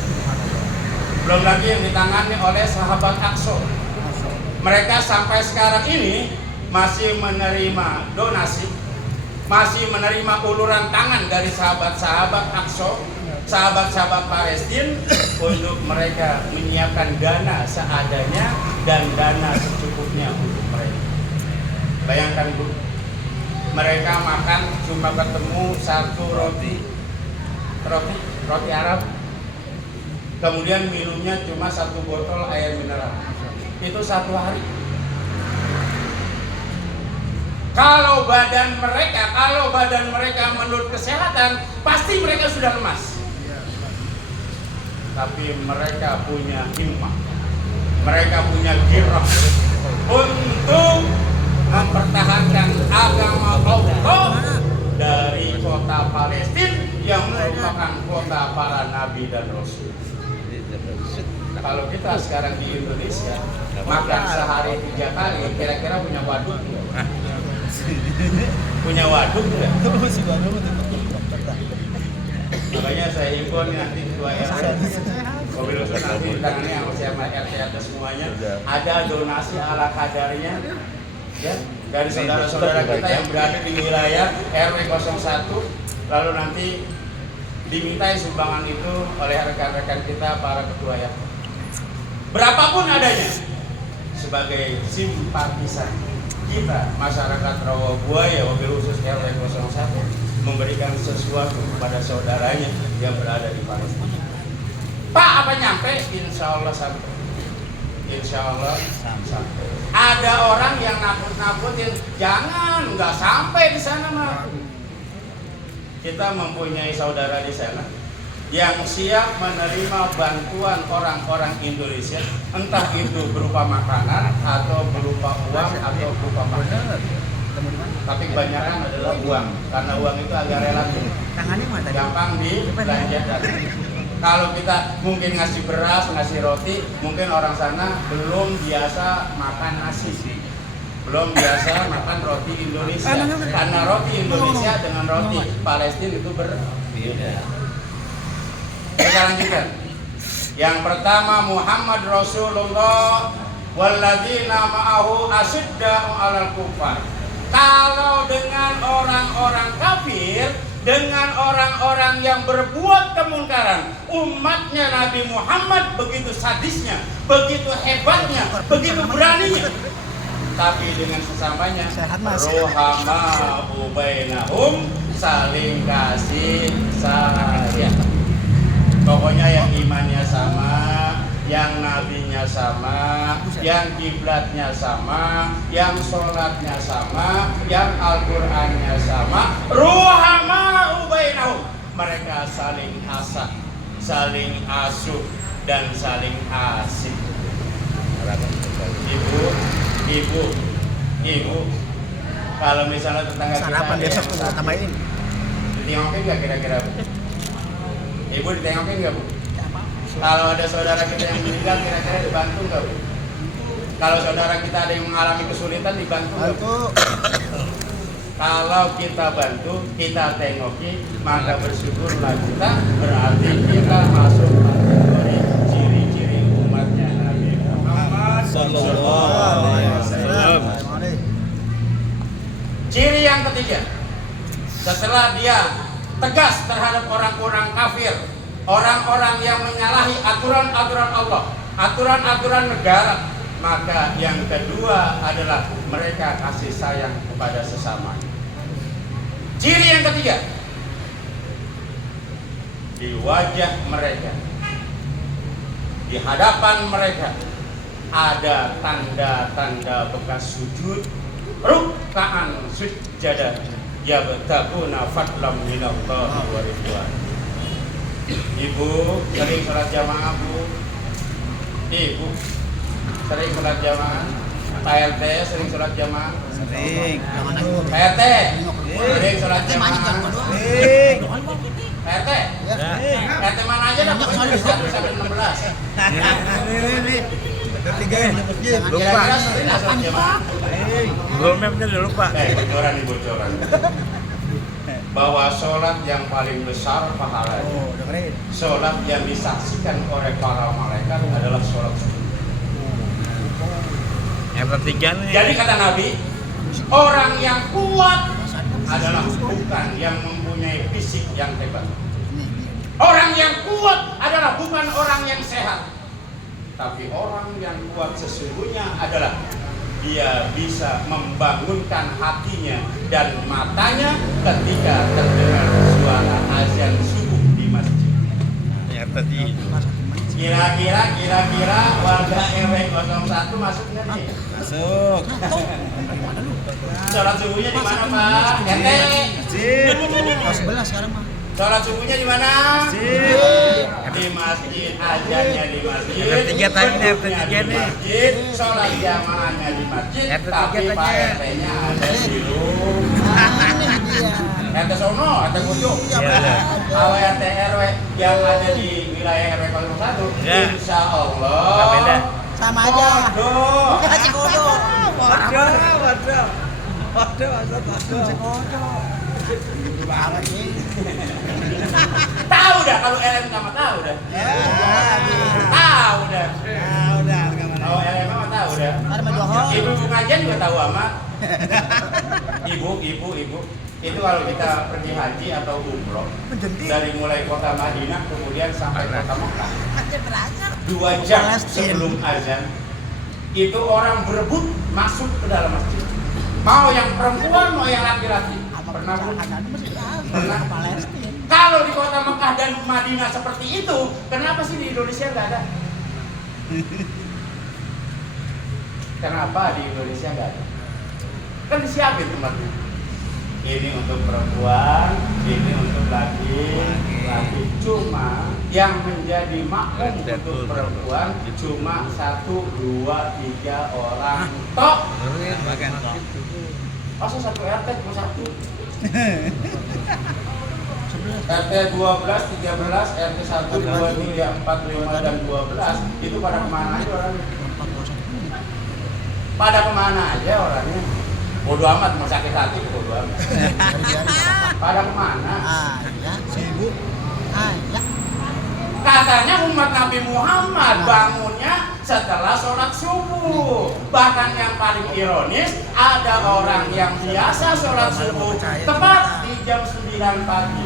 Belum lagi yang ditangani oleh sahabat Aqsa. Mereka sampai sekarang ini masih menerima donasi, masih menerima uluran tangan dari sahabat-sahabat Aqsa, sahabat-sahabat Palestina untuk mereka menyiapkan dana seadanya dan dana secukupnya untuk mereka. Bayangkan Bu, mereka makan cuma ketemu satu roti Arab, kemudian minumnya cuma 1 botol air mineral. Itu 1 hari. Kalau badan mereka menurut kesehatan, pasti mereka sudah lemas. tapi mereka punya himmah, mereka punya girah untuk mempertahankan agama Allah dari kota Palestina yang merupakan kota para nabi dan rasul. Kalau kita sekarang di Indonesia makan sehari 3 kali, kira-kira punya waduk nggak? Punya waduk nggak? Makanya saya himbau nanti ketua RT, mobil usul nanti tangannya sama siapa RT semuanya, ada donasi ala kadarnya, ya, dari saudara-saudara kita yang berada di wilayah RW 01, lalu nanti dimintai sumbangan itu oleh rekan-rekan kita para ketua RT. Berapapun adanya, sebagai simpatisan kita masyarakat Rawabuaya wabil khusus RW 01 memberikan sesuatu kepada saudaranya yang berada di Palestina. Pak, apa nyampe? Insya Allah sampai. Insya Allah sampai. Ada orang yang nakut-nakutin, jangan, nggak sampai di sana mah. Kita mempunyai saudara di sana yang siap menerima bantuan orang-orang Indonesia, entah itu berupa makanan atau berupa uang atau berupa makanan. Tapi kebanyakan adalah uang, karena uang itu agak relatif, gampang dibelanjakan. Kalau kita mungkin ngasih beras, ngasih roti, mungkin orang sana belum biasa makan nasi, belum biasa makan roti Indonesia, karena roti Indonesia dengan roti Palestina itu berbeda. Kita lanjutkan. Yang pertama, Muhammad Rasulullah walladzina ma'ahu asyidda'u 'alal kuffar. Kalau dengan orang-orang kafir, dengan orang-orang yang berbuat kemungkaran, umatnya Nabi Muhammad begitu sadisnya, begitu hebatnya, begitu beraninya. Tapi dengan sesamanya, rohama'u bainahum, saling kasih sayang. Pokoknya yang imannya sama, yang nabinya sama, yang kiblatnya sama, yang sholatnya sama, yang Al-Qur'annya sama, ruhama'u bainahum. Mereka saling asah, saling asuh, dan saling asih. Ibu, kalau misalnya tetangga kita sarapan besok tuh tambahin. ditengokin nggak kira-kira? Ibu ditengokin nggak, Bu? Kalau ada saudara kita yang meninggal, kira-kira dibantu nggak, Bu? Kalau saudara kita ada yang mengalami kesulitan, dibantu nggak, Bu? Kalau kita bantu, kita tengoki, maka bersyukurlah kita, berarti kita masuk kategori ciri-ciri umatnya Nabi Muhammad Sallallahu Alaihi Wasallam. Ciri yang ketiga, setelah dia tegas terhadap orang-orang kafir, orang-orang yang menyalahi aturan-aturan Allah, aturan-aturan negara, maka yang kedua adalah mereka kasih sayang kepada sesama. Ciri yang ketiga, di wajah mereka, di hadapan mereka ada tanda-tanda bekas sujud, rukkaan sujadah, yabtaguna fadlam minallahi wa ridwan. Ibu sering sholat jamaah, Bu. Ibu sering sholat jamaah. Pak RT sering sholat jamaah. Sering. Pak RT sering sholat jamaah. Pak RT, RT mana aja dapat sholat 1 sampai 16. Kira-kira sering nggak sholat jamaah? Belum memang udah lupa. Bocoran. Bahwa sholat yang paling besar pahalanya, sholat yang disaksikan oleh para malaikat adalah sholat subuh. Yang ketiga nih. Jadi kata Nabi, orang yang kuat adalah bukan yang mempunyai fisik yang hebat. Orang yang kuat adalah bukan orang yang sehat, tapi orang yang kuat sesungguhnya adalah dia bisa membangunkan hatinya dan matanya ketika terdengar suara azan subuh di masjid. Yang tadi. Kira-kira warga RW 01 masuk nggak nih? Masuk. Sholat subuhnya di mana, Pak? RT. Kelas 11 sekarang mah. Sholat subuhnya di mana? Di masjid, azannya di masjid. RT 3 tanya, RT 3 subuhnya di nih. masjid, sholat jamaahnya di masjid, RT 3 tapi Pak tanya. RT-nya ada di rumah. RT sono, RT Kujuk. Iya. Kalau RT RW yang ada di wilayah RW 01, Ya. insya Allah Nggak beda. Sama aja. bodoh. Kasih kodok. Tahu dah kalau LM sama tahu dah. Tahu dah. Kalau LM sama tahu dah. Ada mah dua hal. Ibu pengajian juga tahu amat. Ibu. Itu kalau kita pergi haji atau umroh, dari mulai kota Madinah kemudian sampai kota Mekah, 2 jam sebelum azan, itu orang berebut masuk ke dalam masjid. Mau yang perempuan, mau yang laki-laki. Pernah Bu? Pernah. Kalau di kota Mekah dan Madinah seperti itu, kenapa sih di Indonesia nggak ada? Kenapa di Indonesia nggak ada? Kan disiapin tempatnya. Ini untuk perempuan, ini untuk laki-laki. Cuma yang menjadi makmum untuk perempuan cuma 1, 2, 3 orang. Tok. Masa 1 RT cuma 1? RT 12, 13, RT 1, 2, 3, 4, 5, dan 12 itu pada kemana aja orangnya? Pada kemana aja orangnya? Bodo amat, mau sakit hati, bodo amat. Pada kemana? Sibuk. Ya. Katanya umat Nabi Muhammad bangunnya setelah sholat subuh. Bahkan yang paling ironis, ada orang yang biasa sholat subuh tepat di jam 9 pagi.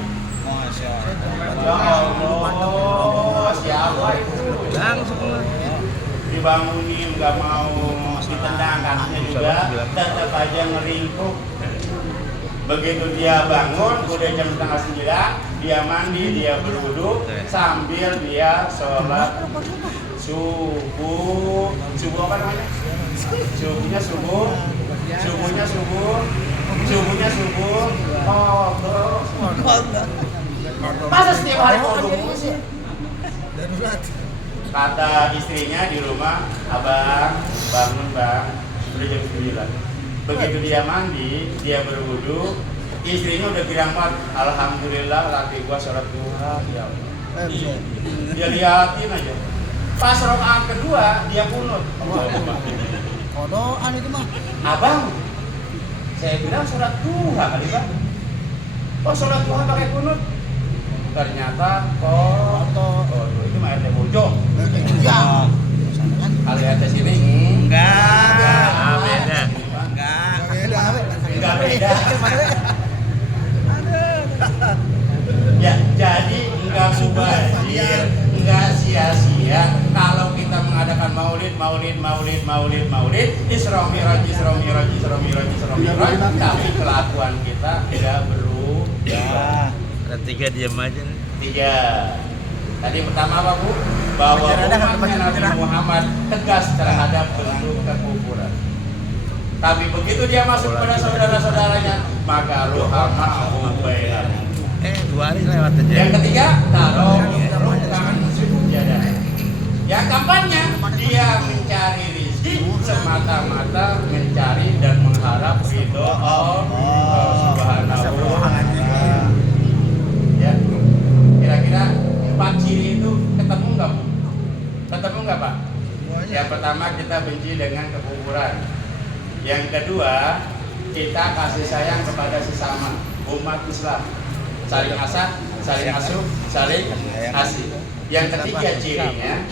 Ya Allah, siapa itu? Langsung. Dibangunin, nggak mau ditendang kakinya juga, tetap aja ngeringkuk. Begitu dia bangun, udah jam setengah 9, dia mandi, dia berwudu, sambil dia sholat subuh. Subuh apa namanya? Subuhnya subuh. Kodok. Masa setiap hari kodok sih? Kata istrinya di rumah, abang bangun bang, udah jam 9. Begitu dia mandi, dia berwudu, istrinya udah bilang mat, alhamdulillah laki gua sholat duha, ya Allah. Dia liatin aja. Pas rakaat kedua dia kunut. Kodokan itu mah. Abang, saya bilang sholat duha kali bang. Oh sholat duha pakai kunut? Ternyata itu mah RT Bojong. Ya. Kalau RT sini Enggak. Beda. enggak beda. Ya, jadi enggak mubazir, enggak sia-sia kalau kita mengadakan maulid, Isra Mi'raj, tapi kelakuan kita tidak berubah. Ada 3 diam aja nih. 3. Tadi pertama apa Bu? Bahwa umatnya Nabi Muhammad tegas terhadap bentuk kekufuran. Tapi begitu dia masuk pada saudara-saudaranya, maka ruhamahu bainahum. 2 hari lewat aja. Yang ketiga, taruh rukun sujadah. Yang keempatnya, dia mencari rizki semata-mata mencari dan mengharap ridho Allah Subhanahu wa ta'ala. Ya, kira-kira 4 ciri itu ketemu nggak Bu? Ketemu nggak Pak? Yang pertama kita benci dengan kekufuran. Yang kedua kita kasih sayang kepada sesama umat Islam, saling asah, saling asuh, saling kasih. Yang ketiga cirinya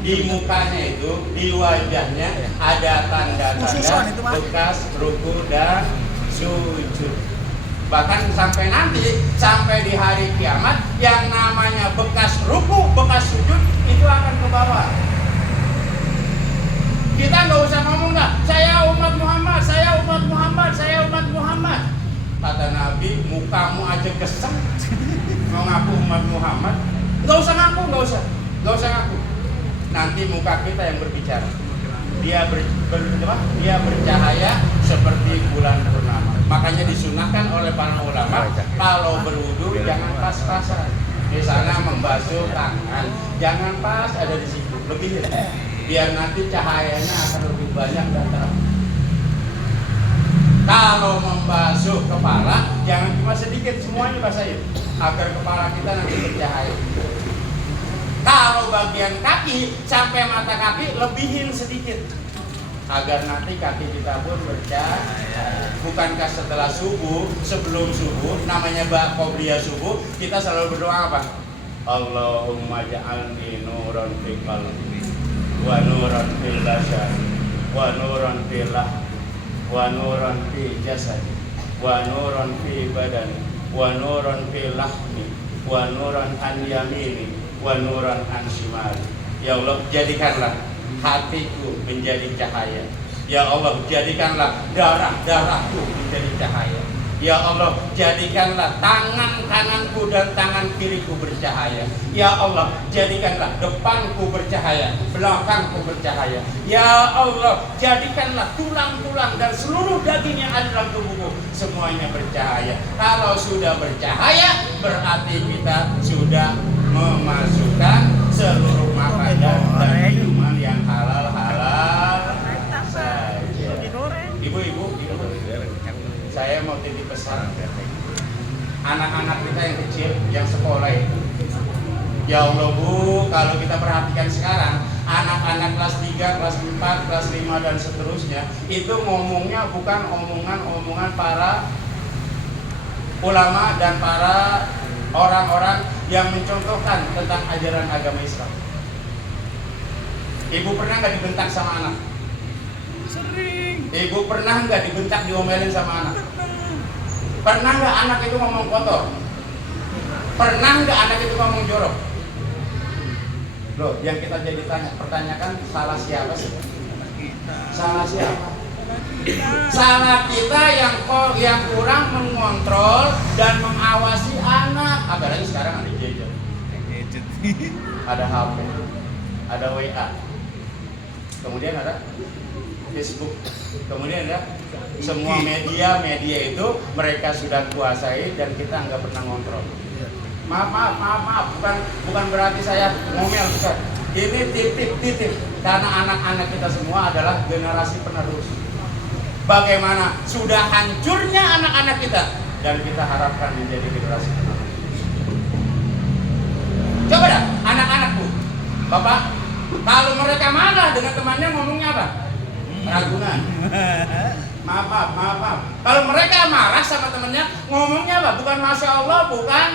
di mukanya itu, di wajahnya ada tanda-tanda bekas ruku dan sujud. Bahkan sampai nanti, sampai di hari kiamat, yang namanya bekas ruku, bekas sujud itu akan ke bawah. Kita nggak usah ngomong dah, saya umat Muhammad, saya umat Muhammad, saya umat Muhammad. Kata Nabi, mukamu aja kesem, mau ngaku umat Muhammad, nggak usah ngaku, nggak usah ngaku. Nanti muka kita yang berbicara. Dia bercahaya seperti bulan purnama. Makanya disunahkan oleh para ulama kalau berwudu jangan pas-pasan. Misalnya membasuh tangan, jangan pas ada di situ, lebih biar nanti cahayanya akan lebih banyak dan terang. Kalau membasuh kepala jangan cuma sedikit, semuanya basahin agar kepala kita nanti bercahaya. Kalau bagian kaki sampai mata kaki lebihin sedikit agar nanti kaki kita pun bercahaya. Bukankah setelah subuh, sebelum subuh, namanya qobliyah subuh, kita selalu berdoa apa? Allahumma ja'alni nuran fi qalbi wa nuran fil lisan wa nuran fil lahmi wa nuran fi jasadi wa nuran fi badani wa nuran fi lahmi wa nuran an yamini wa nuran an shimali. Ya Allah, jadikanlah hatiku menjadi cahaya. Ya Allah, jadikanlah darah-darahku menjadi cahaya. Ya Allah, jadikanlah tangan kananku dan tangan kiriku bercahaya. Ya Allah, jadikanlah depanku bercahaya, belakangku bercahaya. Ya Allah, jadikanlah tulang-tulang dan seluruh daging yang ada dalam tubuhku semuanya bercahaya. Kalau sudah bercahaya, berarti kita sudah memasukkan seluruh makanan dan minuman yang halal-halal saja. Ibu-ibu, saya mau titip pesan anak-anak kita yang kecil yang sekolah itu. Ya Allah Bu, kalau kita perhatikan sekarang anak-anak kelas 3, kelas 4, kelas 5 dan seterusnya itu ngomongnya bukan omongan-omongan para ulama dan para orang-orang yang mencontohkan tentang ajaran agama Islam. Ibu pernah nggak dibentak sama anak? Sering. Ibu pernah nggak dibentak, diomelin sama anak? Pernah nggak anak itu ngomong kotor? Pernah nggak anak itu ngomong jorok? Loh, yang kita jadi pertanyakan salah siapa sih? Salah siapa? Salah kita yang kurang mengontrol dan mengawasi anak. Apalagi sekarang ada gadget, ada HP, ada WA, kemudian ada Facebook, kemudian ada semua media itu mereka sudah kuasai dan kita nggak pernah ngontrol. Maaf, bukan berarti saya ngomel, bukan. Ini titip karena anak-anak kita semua adalah generasi penerus. Bagaimana sudah hancurnya anak-anak kita dan kita harapkan menjadi generasi penerus. Coba dah anak-anakku, Bapak, kalau mereka marah dengan temannya ngomongnya apa? Ragunan. Maaf. Kalau mereka marah sama temannya ngomongnya apa? Bukan Masya Allah, bukan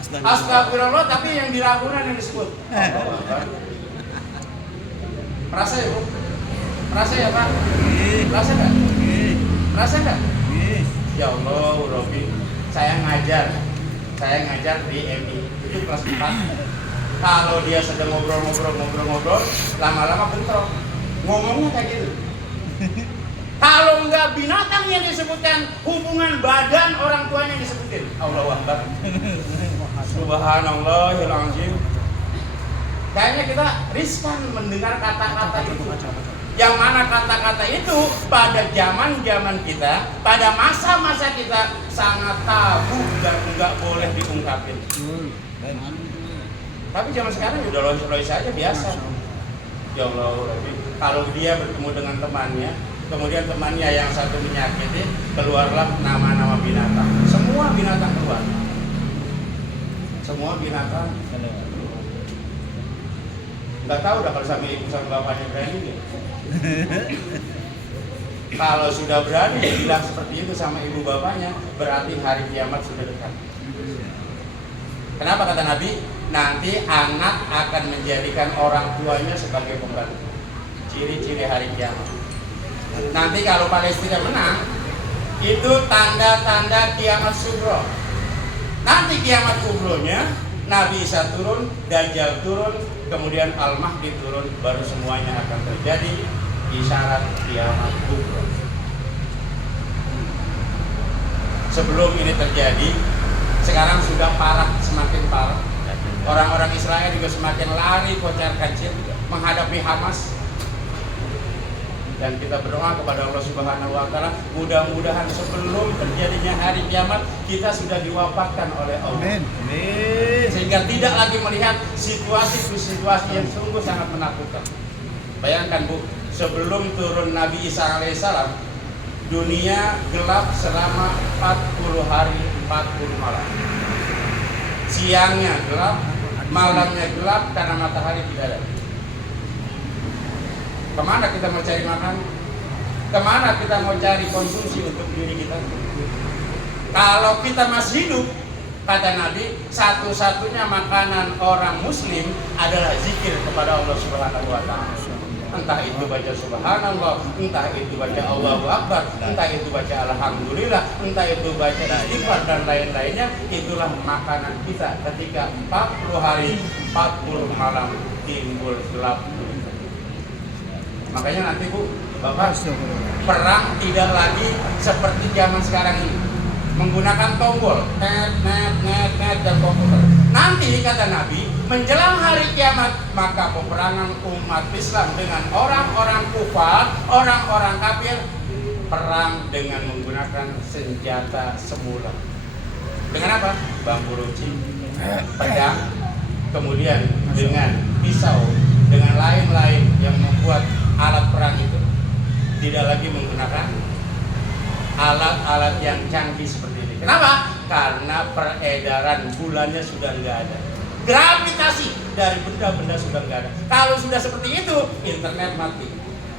Astagfirullah, tapi yang di Ragunan yang disebut. Merasa ya Bu? Merasa ya Pak? Merasa enggak? Merasa enggak? Ya Allah, Robi, saya ngajar di MI itu kelas 4. Kalau dia sedang ngobrol, lama-lama bentrok. Ngomongnya kayak gitu. Kalau enggak binatang yang disebutkan, hubungan badan orang tuanya yang disebutin. Allahu Akbar. Subhanallahirrahmanirrahim. Kayaknya kita riskan mendengar kata-kata itu. Yang mana kata-kata itu pada zaman kita, pada masa-masa kita sangat tabu dan enggak boleh diungkapin. Tapi zaman sekarang udah lois-lois saja biasa. Ya Allah, kalau dia bertemu dengan temannya, kemudian temannya yang satu menyakiti, keluarlah nama-nama binatang. Semua binatang keluar. Semua binatang. Nggak tahu dah kalau sama ibu sama bapaknya berani ya. Kalau sudah berani bilang seperti itu sama ibu bapaknya, berarti hari kiamat sudah dekat. Kenapa kata Nabi? Nanti anak akan menjadikan orang tuanya sebagai pembantu. Ciri-ciri hari kiamat. Nanti kalau Palestina menang, itu tanda-tanda kiamat sugro. Nanti kiamat kubronya, Nabi Isa turun, Dajjal turun, kemudian Al-Mahdi turun, baru semuanya akan terjadi isyarat kiamat kubro. Sebelum ini terjadi, sekarang sudah parah, semakin parah. Orang-orang Israel juga semakin lari kocar kacir menghadapi Hamas. Dan kita berdoa kepada Allah Subhanahu wa taala, mudah-mudahan sebelum terjadinya hari kiamat kita sudah diwafatkan oleh Allah. Amin. Sehingga tidak lagi melihat situasi yang sungguh sangat menakutkan. Bayangkan Bu, sebelum turun Nabi Isa alaihissalam, dunia gelap selama 40 hari 40 malam. Siangnya gelap, malamnya gelap karena matahari tidak ada. Kemana kita mau cari makan? Kemana kita mau cari konsumsi untuk diri kita? Kalau kita masih hidup, kata Nabi, satu-satunya makanan orang muslim adalah zikir kepada Allah Subhanahu wa taala. Entah itu baca subhanallah, entah itu baca Allahu Akbar, entah itu baca alhamdulillah, entah itu baca istighfar dan lain-lainnya. Itulah makanan kita ketika 40 hari 40 malam timbul gelap. Makanya nanti Bu, Bapak, perang tidak lagi seperti zaman sekarang ini menggunakan tombol, net dan komputer. Nanti kata Nabi, menjelang hari kiamat, maka peperangan umat Islam dengan orang-orang kufar, orang-orang kafir, perang dengan menggunakan senjata semula. Dengan apa? Bambu runcing, pedang, kemudian dengan pisau, dengan lain-lain yang membuat alat perang itu. Tidak lagi menggunakan alat-alat yang canggih seperti ini. Kenapa? Karena peredaran bulannya sudah nggak ada. Gravitasi dari benda-benda sudah nggak ada. Kalau sudah seperti itu, internet mati.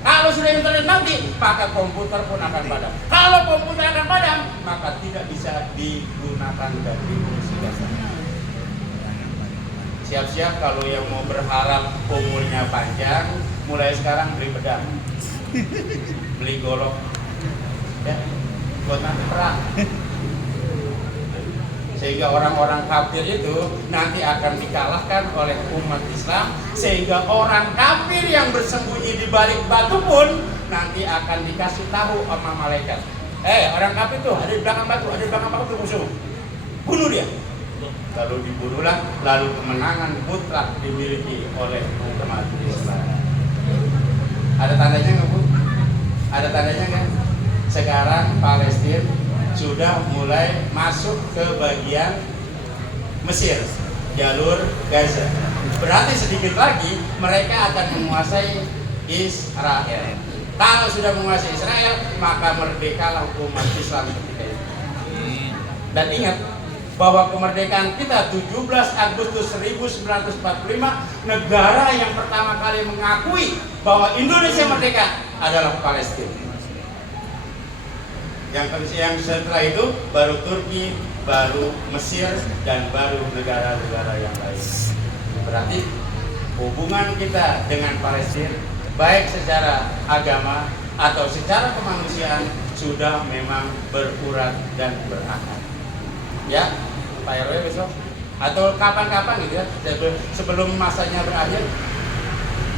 Kalau sudah internet mati, maka komputer pun akan padam. Kalau komputer akan padam, maka tidak bisa digunakan dan difungsikan. Siap-siap kalau yang mau berharap umurnya panjang, mulai sekarang beli pedang, beli golok, ya, buat nanti perang. Sehingga orang-orang kafir itu nanti akan dikalahkan oleh umat Islam. Sehingga orang kafir yang bersembunyi di balik batu pun nanti akan dikasih tahu sama malaikat. Orang kafir tuh ada di belakang batu, ada di belakang batu musuh. Bunuh dia. Lalu dibunuhlah, lalu kemenangan mutlak dimiliki oleh umat Islam. Ada tandanya nggak Bu? Ada tandanya nggak? Sekarang Palestina sudah mulai masuk ke bagian Mesir, jalur Gaza. Berarti sedikit lagi mereka akan menguasai Israel. Kalau sudah menguasai Israel, maka merdekalah umat Islam ketika itu. Dan ingat bahwa kemerdekaan kita 17 Agustus 1945, negara yang pertama kali mengakui bahwa Indonesia merdeka adalah Palestina. Yang setelah itu baru Turki, baru Mesir, dan baru negara-negara yang lain. Berarti hubungan kita dengan Palestina, baik secara agama atau secara kemanusiaan, sudah memang berurat dan berakar. Ya, Pak RW besok atau kapan-kapan gitu ya, sebelum masanya berakhir,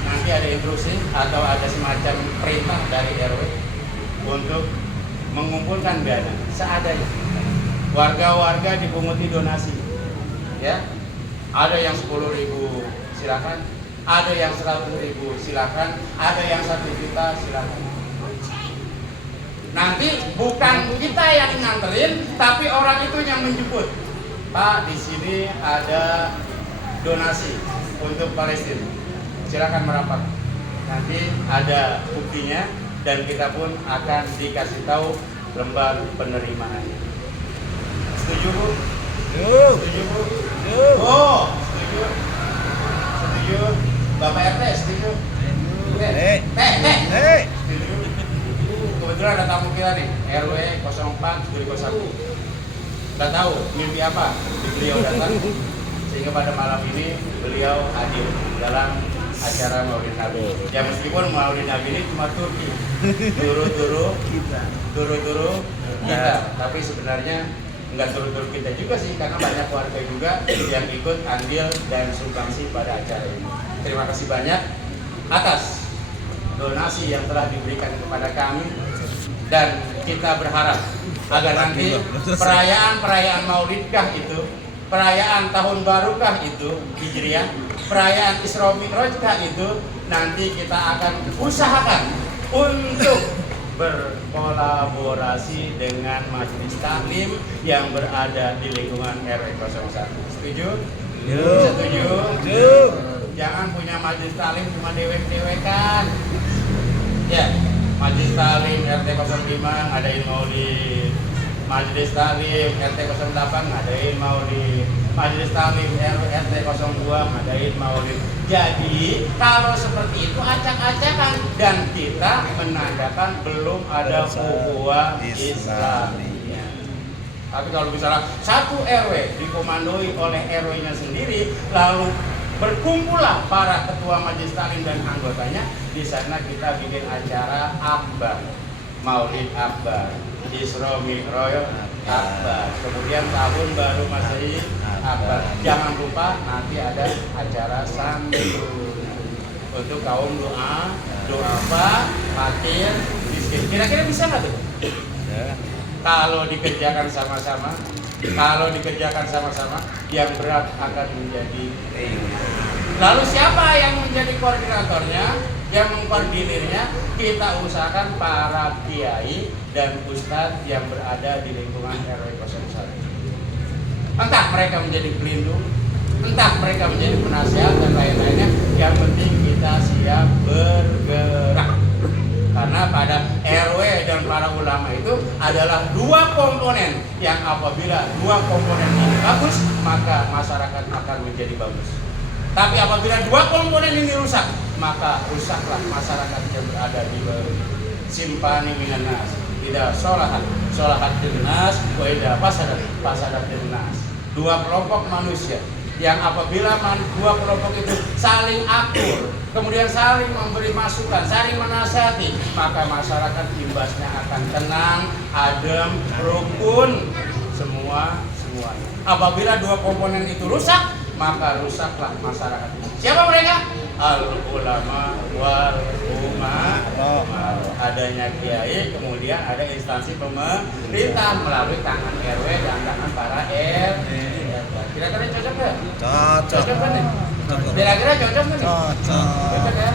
nanti ada instruksi atau ada semacam perintah dari RW untuk mengumpulkan dana seadanya. Warga-warga dipunguti donasi, ya. Ada yang 10.000 silakan, ada yang 100.000 silakan, ada yang 1 juta silakan. Nanti bukan kita yang nganterin, tapi orang itu yang menjemput. Pak, di sini ada donasi untuk Palestina. Silakan merapat. Nanti ada buktinya dan kita pun akan dikasih tahu lembar penerimaannya. Setuju Bu? Setuju Bu? Oh, setuju. Setuju. Bapak RT setuju. Setuju. Kebetulan ada tamu kita nih, RW 04 2001. Kita tahu mimpi apa beliau datang, sehingga pada malam ini beliau hadir dalam acara Maulid Nabi. Ya meskipun Maulid Nabi ini cuma Turki, turu-turu kita, tapi sebenarnya nggak turu-turu kita juga sih, karena banyak warga juga yang ikut andil dan sumbangsi pada acara ini. Terima kasih banyak atas donasi yang telah diberikan kepada kami, dan kita berharap agar nanti perayaan Maulidkah itu, perayaan Tahun Barukah itu Hijriah, perayaan Isra Mi'rajkah itu, nanti kita akan usahakan untuk berkolaborasi dengan majelis taklim yang berada di lingkungan RW 01. Setuju? Setuju? Jangan punya majelis taklim cuma dewek-dewekan. Ya, majelis taklim RT 05 ngadain maulid, majelis taklim RT 08 ngadain maulid, majelis taklim RT 02 ngadain maulid. Jadi kalau seperti itu acak-acakan dan kita menandakan belum ada ukhuwah Islamiyah. Tapi kalau misalnya satu RW dikomandoi oleh RW-nya sendiri, lalu berkumpullah para ketua majelis taklim dan anggotanya, di sana kita bikin acara akbar, maulid akbar, Isra Mi'raj akbar, kemudian tahun baru Masehi akbar. Jangan lupa nanti ada acara santun untuk kaum doa, fakir, miskin. Kira-kira bisa nggak tuh? Kalau dikerjakan sama-sama, yang berat akan menjadi. Lalu siapa yang menjadi koordinatornya, yang mengkoordinirnya? Kita usahakan para kiai dan ustadz yang berada di lingkungan RW 01. Entah mereka menjadi pelindung, entah mereka menjadi penasihat dan lain-lainnya. Yang penting kita siap bergerak. Karena pada RW dan para ulama itu adalah dua komponen yang apabila dua komponen ini bagus, maka masyarakat akan menjadi bagus. Tapi apabila dua komponen ini rusak, maka rusaklah masyarakat yang berada di simpani minan nas. Tidak sholahat nas, wa idza fasadat nas. Dua kelompok manusia yang apabila dua kelompok itu saling akur, kemudian saling memberi masukan, saling menasihati, maka masyarakat imbasnya akan tenang, adem, rukun, semuanya. Apabila dua komponen itu rusak, maka rusaklah masyarakat. Siapa mereka? Al-ulama wal umma. Adanya kiai, kemudian ada instansi pemerintah melalui tangan RW dan tangan para RT. Kira-kira cocok nggak? Cocok kan nih? Kira-kira cocok nggak nih? Cocok ya?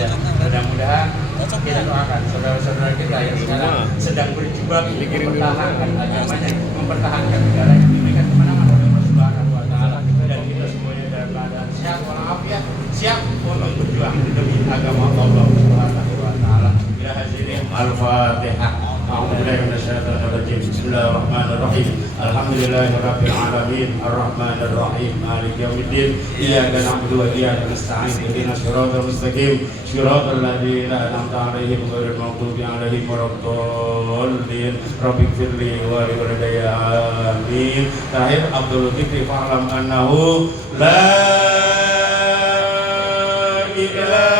Ya, mudah-mudahan kita doakan saudara-saudara kita yang sekarang sedang berjuang mempertahankan agamanya, mempertahankan negaranya, diberikan kemenangan oleh Allah Subhanahu wa Ta'ala, dan kita semuanya dalam keadaan sehat walafiat, siap untuk berjuang demi agama Allah Subhanahu wa Ta'ala. Bila hadirin Al-Fatihah. A'udzubillahi minasyaitonir rajim. Bismillahirrahmanirrahim. Alhamdulillahirabbil alamin, arrahmanir rahim, maliki yaumiddin. Iyyaka na'budu wa iyyaka nasta'in. Ihdinas siratal mustaqim, siratal ladzina an'amta 'alaihim ghairil maghdubi 'alaihim waladdallin. Rabbighfirli wa li walidayya amin. Tahir Abdul Fikri fa'lam annahu la ilaha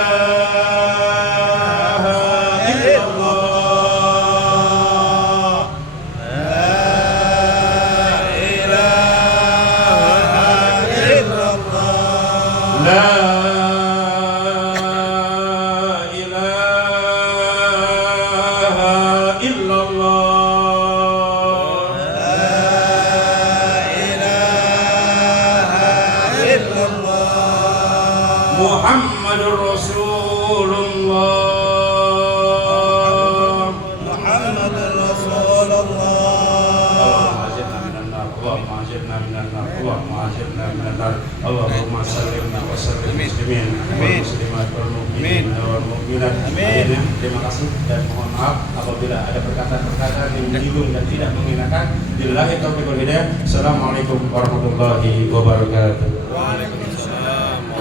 Muhammadur Rasulullah. Muhammadur Rasulullah. Allahumma ajirna minan nar. Allahumma ajirna minan nar. Allahumma sallim wa sallim muslimin wal muslimat wal mu'minin wal mu'minat. Amin. Terima kasih dan mohon maaf apabila ada perkataan-perkataan yang menyinggung dan tidak mengenakan. Billahi taufiq wal hidayah. Assalamualaikum warahmatullahi wabarakatuh. Waalaikumsalam.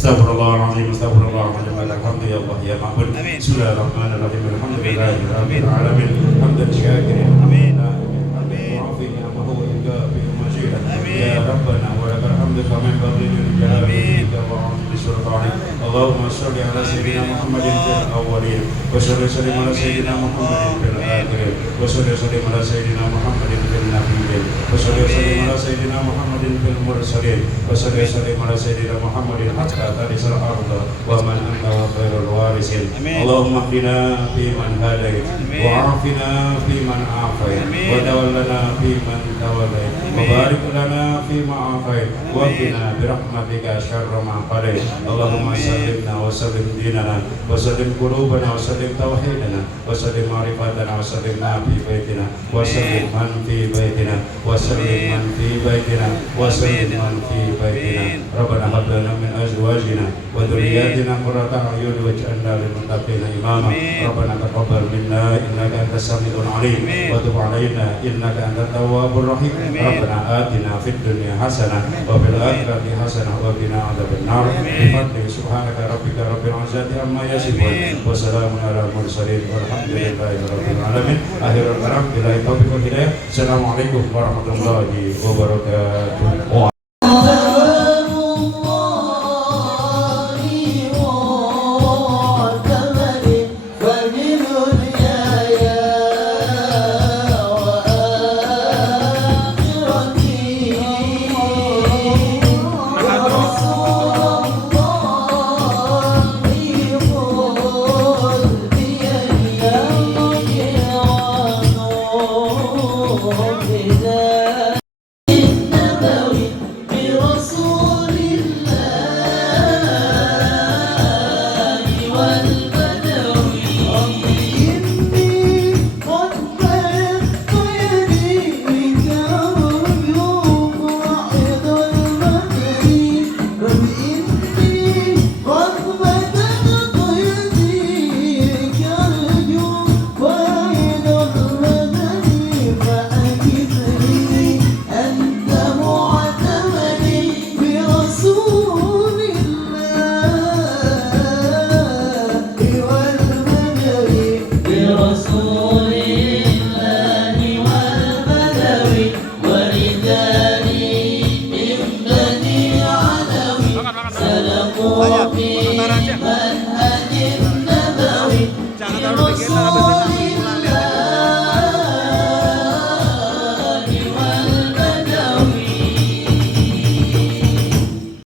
Astagfirullahaladzim, astagfirullahaladzim, alhamdulillah, ya ma'bud. Bismillahirrahmanirrahim, alhamdulillahi rabbil alamin, hamdan syakirin, amin, wa'afin ya mahu inga bihi majidah, ya Rabbana wa lakal hamdu kaman baghlil jalali wa azmi sultani. Allahumma salli ala sayyidina Muhammadin fil awwalin wa salli ala sayyidina Muhammadin fil akhirin wa salli ala sayyidina Muhammadin fil nabiyyin wa salli ala sayyidina Muhammadin fil mursalin wa salli ala sayyidina Muhammadin hatta tarisal arda wa man anta wa khairul warisin. Allahumma hdina fi man hadait wa afina fi man afait wa tawallana fi man tawallait wa barik lana fima afait wa qina bi rahmatika syarra ma qadait. Allahumma sallimna wa sallim dinana wa sallim qulubana wa sallim tauhidana wa sallim ma'rifatana wa sallim ma fi baitina wa sallim man fi baitina wa sallim man fi baitina wa sallim man fi baitina. Rabbana hab lana min azwajina wa dhurriyyatina qurrata a'yun waj'alna lil muttaqina imama. Rabbana taqabbal minna innaka antas samiul alim wa tub 'alaina innaka antat tawwabur rahim. Rabbana atina fid dunya hasanah wa fil akhirati hasanah wa qina adzaban nar. Bi fadli subhanaka rabbika rabbil izzati amma yasifun wa salamun alal mursalin walhamdulillahi rabbil alamin. Akhirul kalam billahi taufiq wal hidayah. Assalamualaikum warahmatullahi wabarakatuh.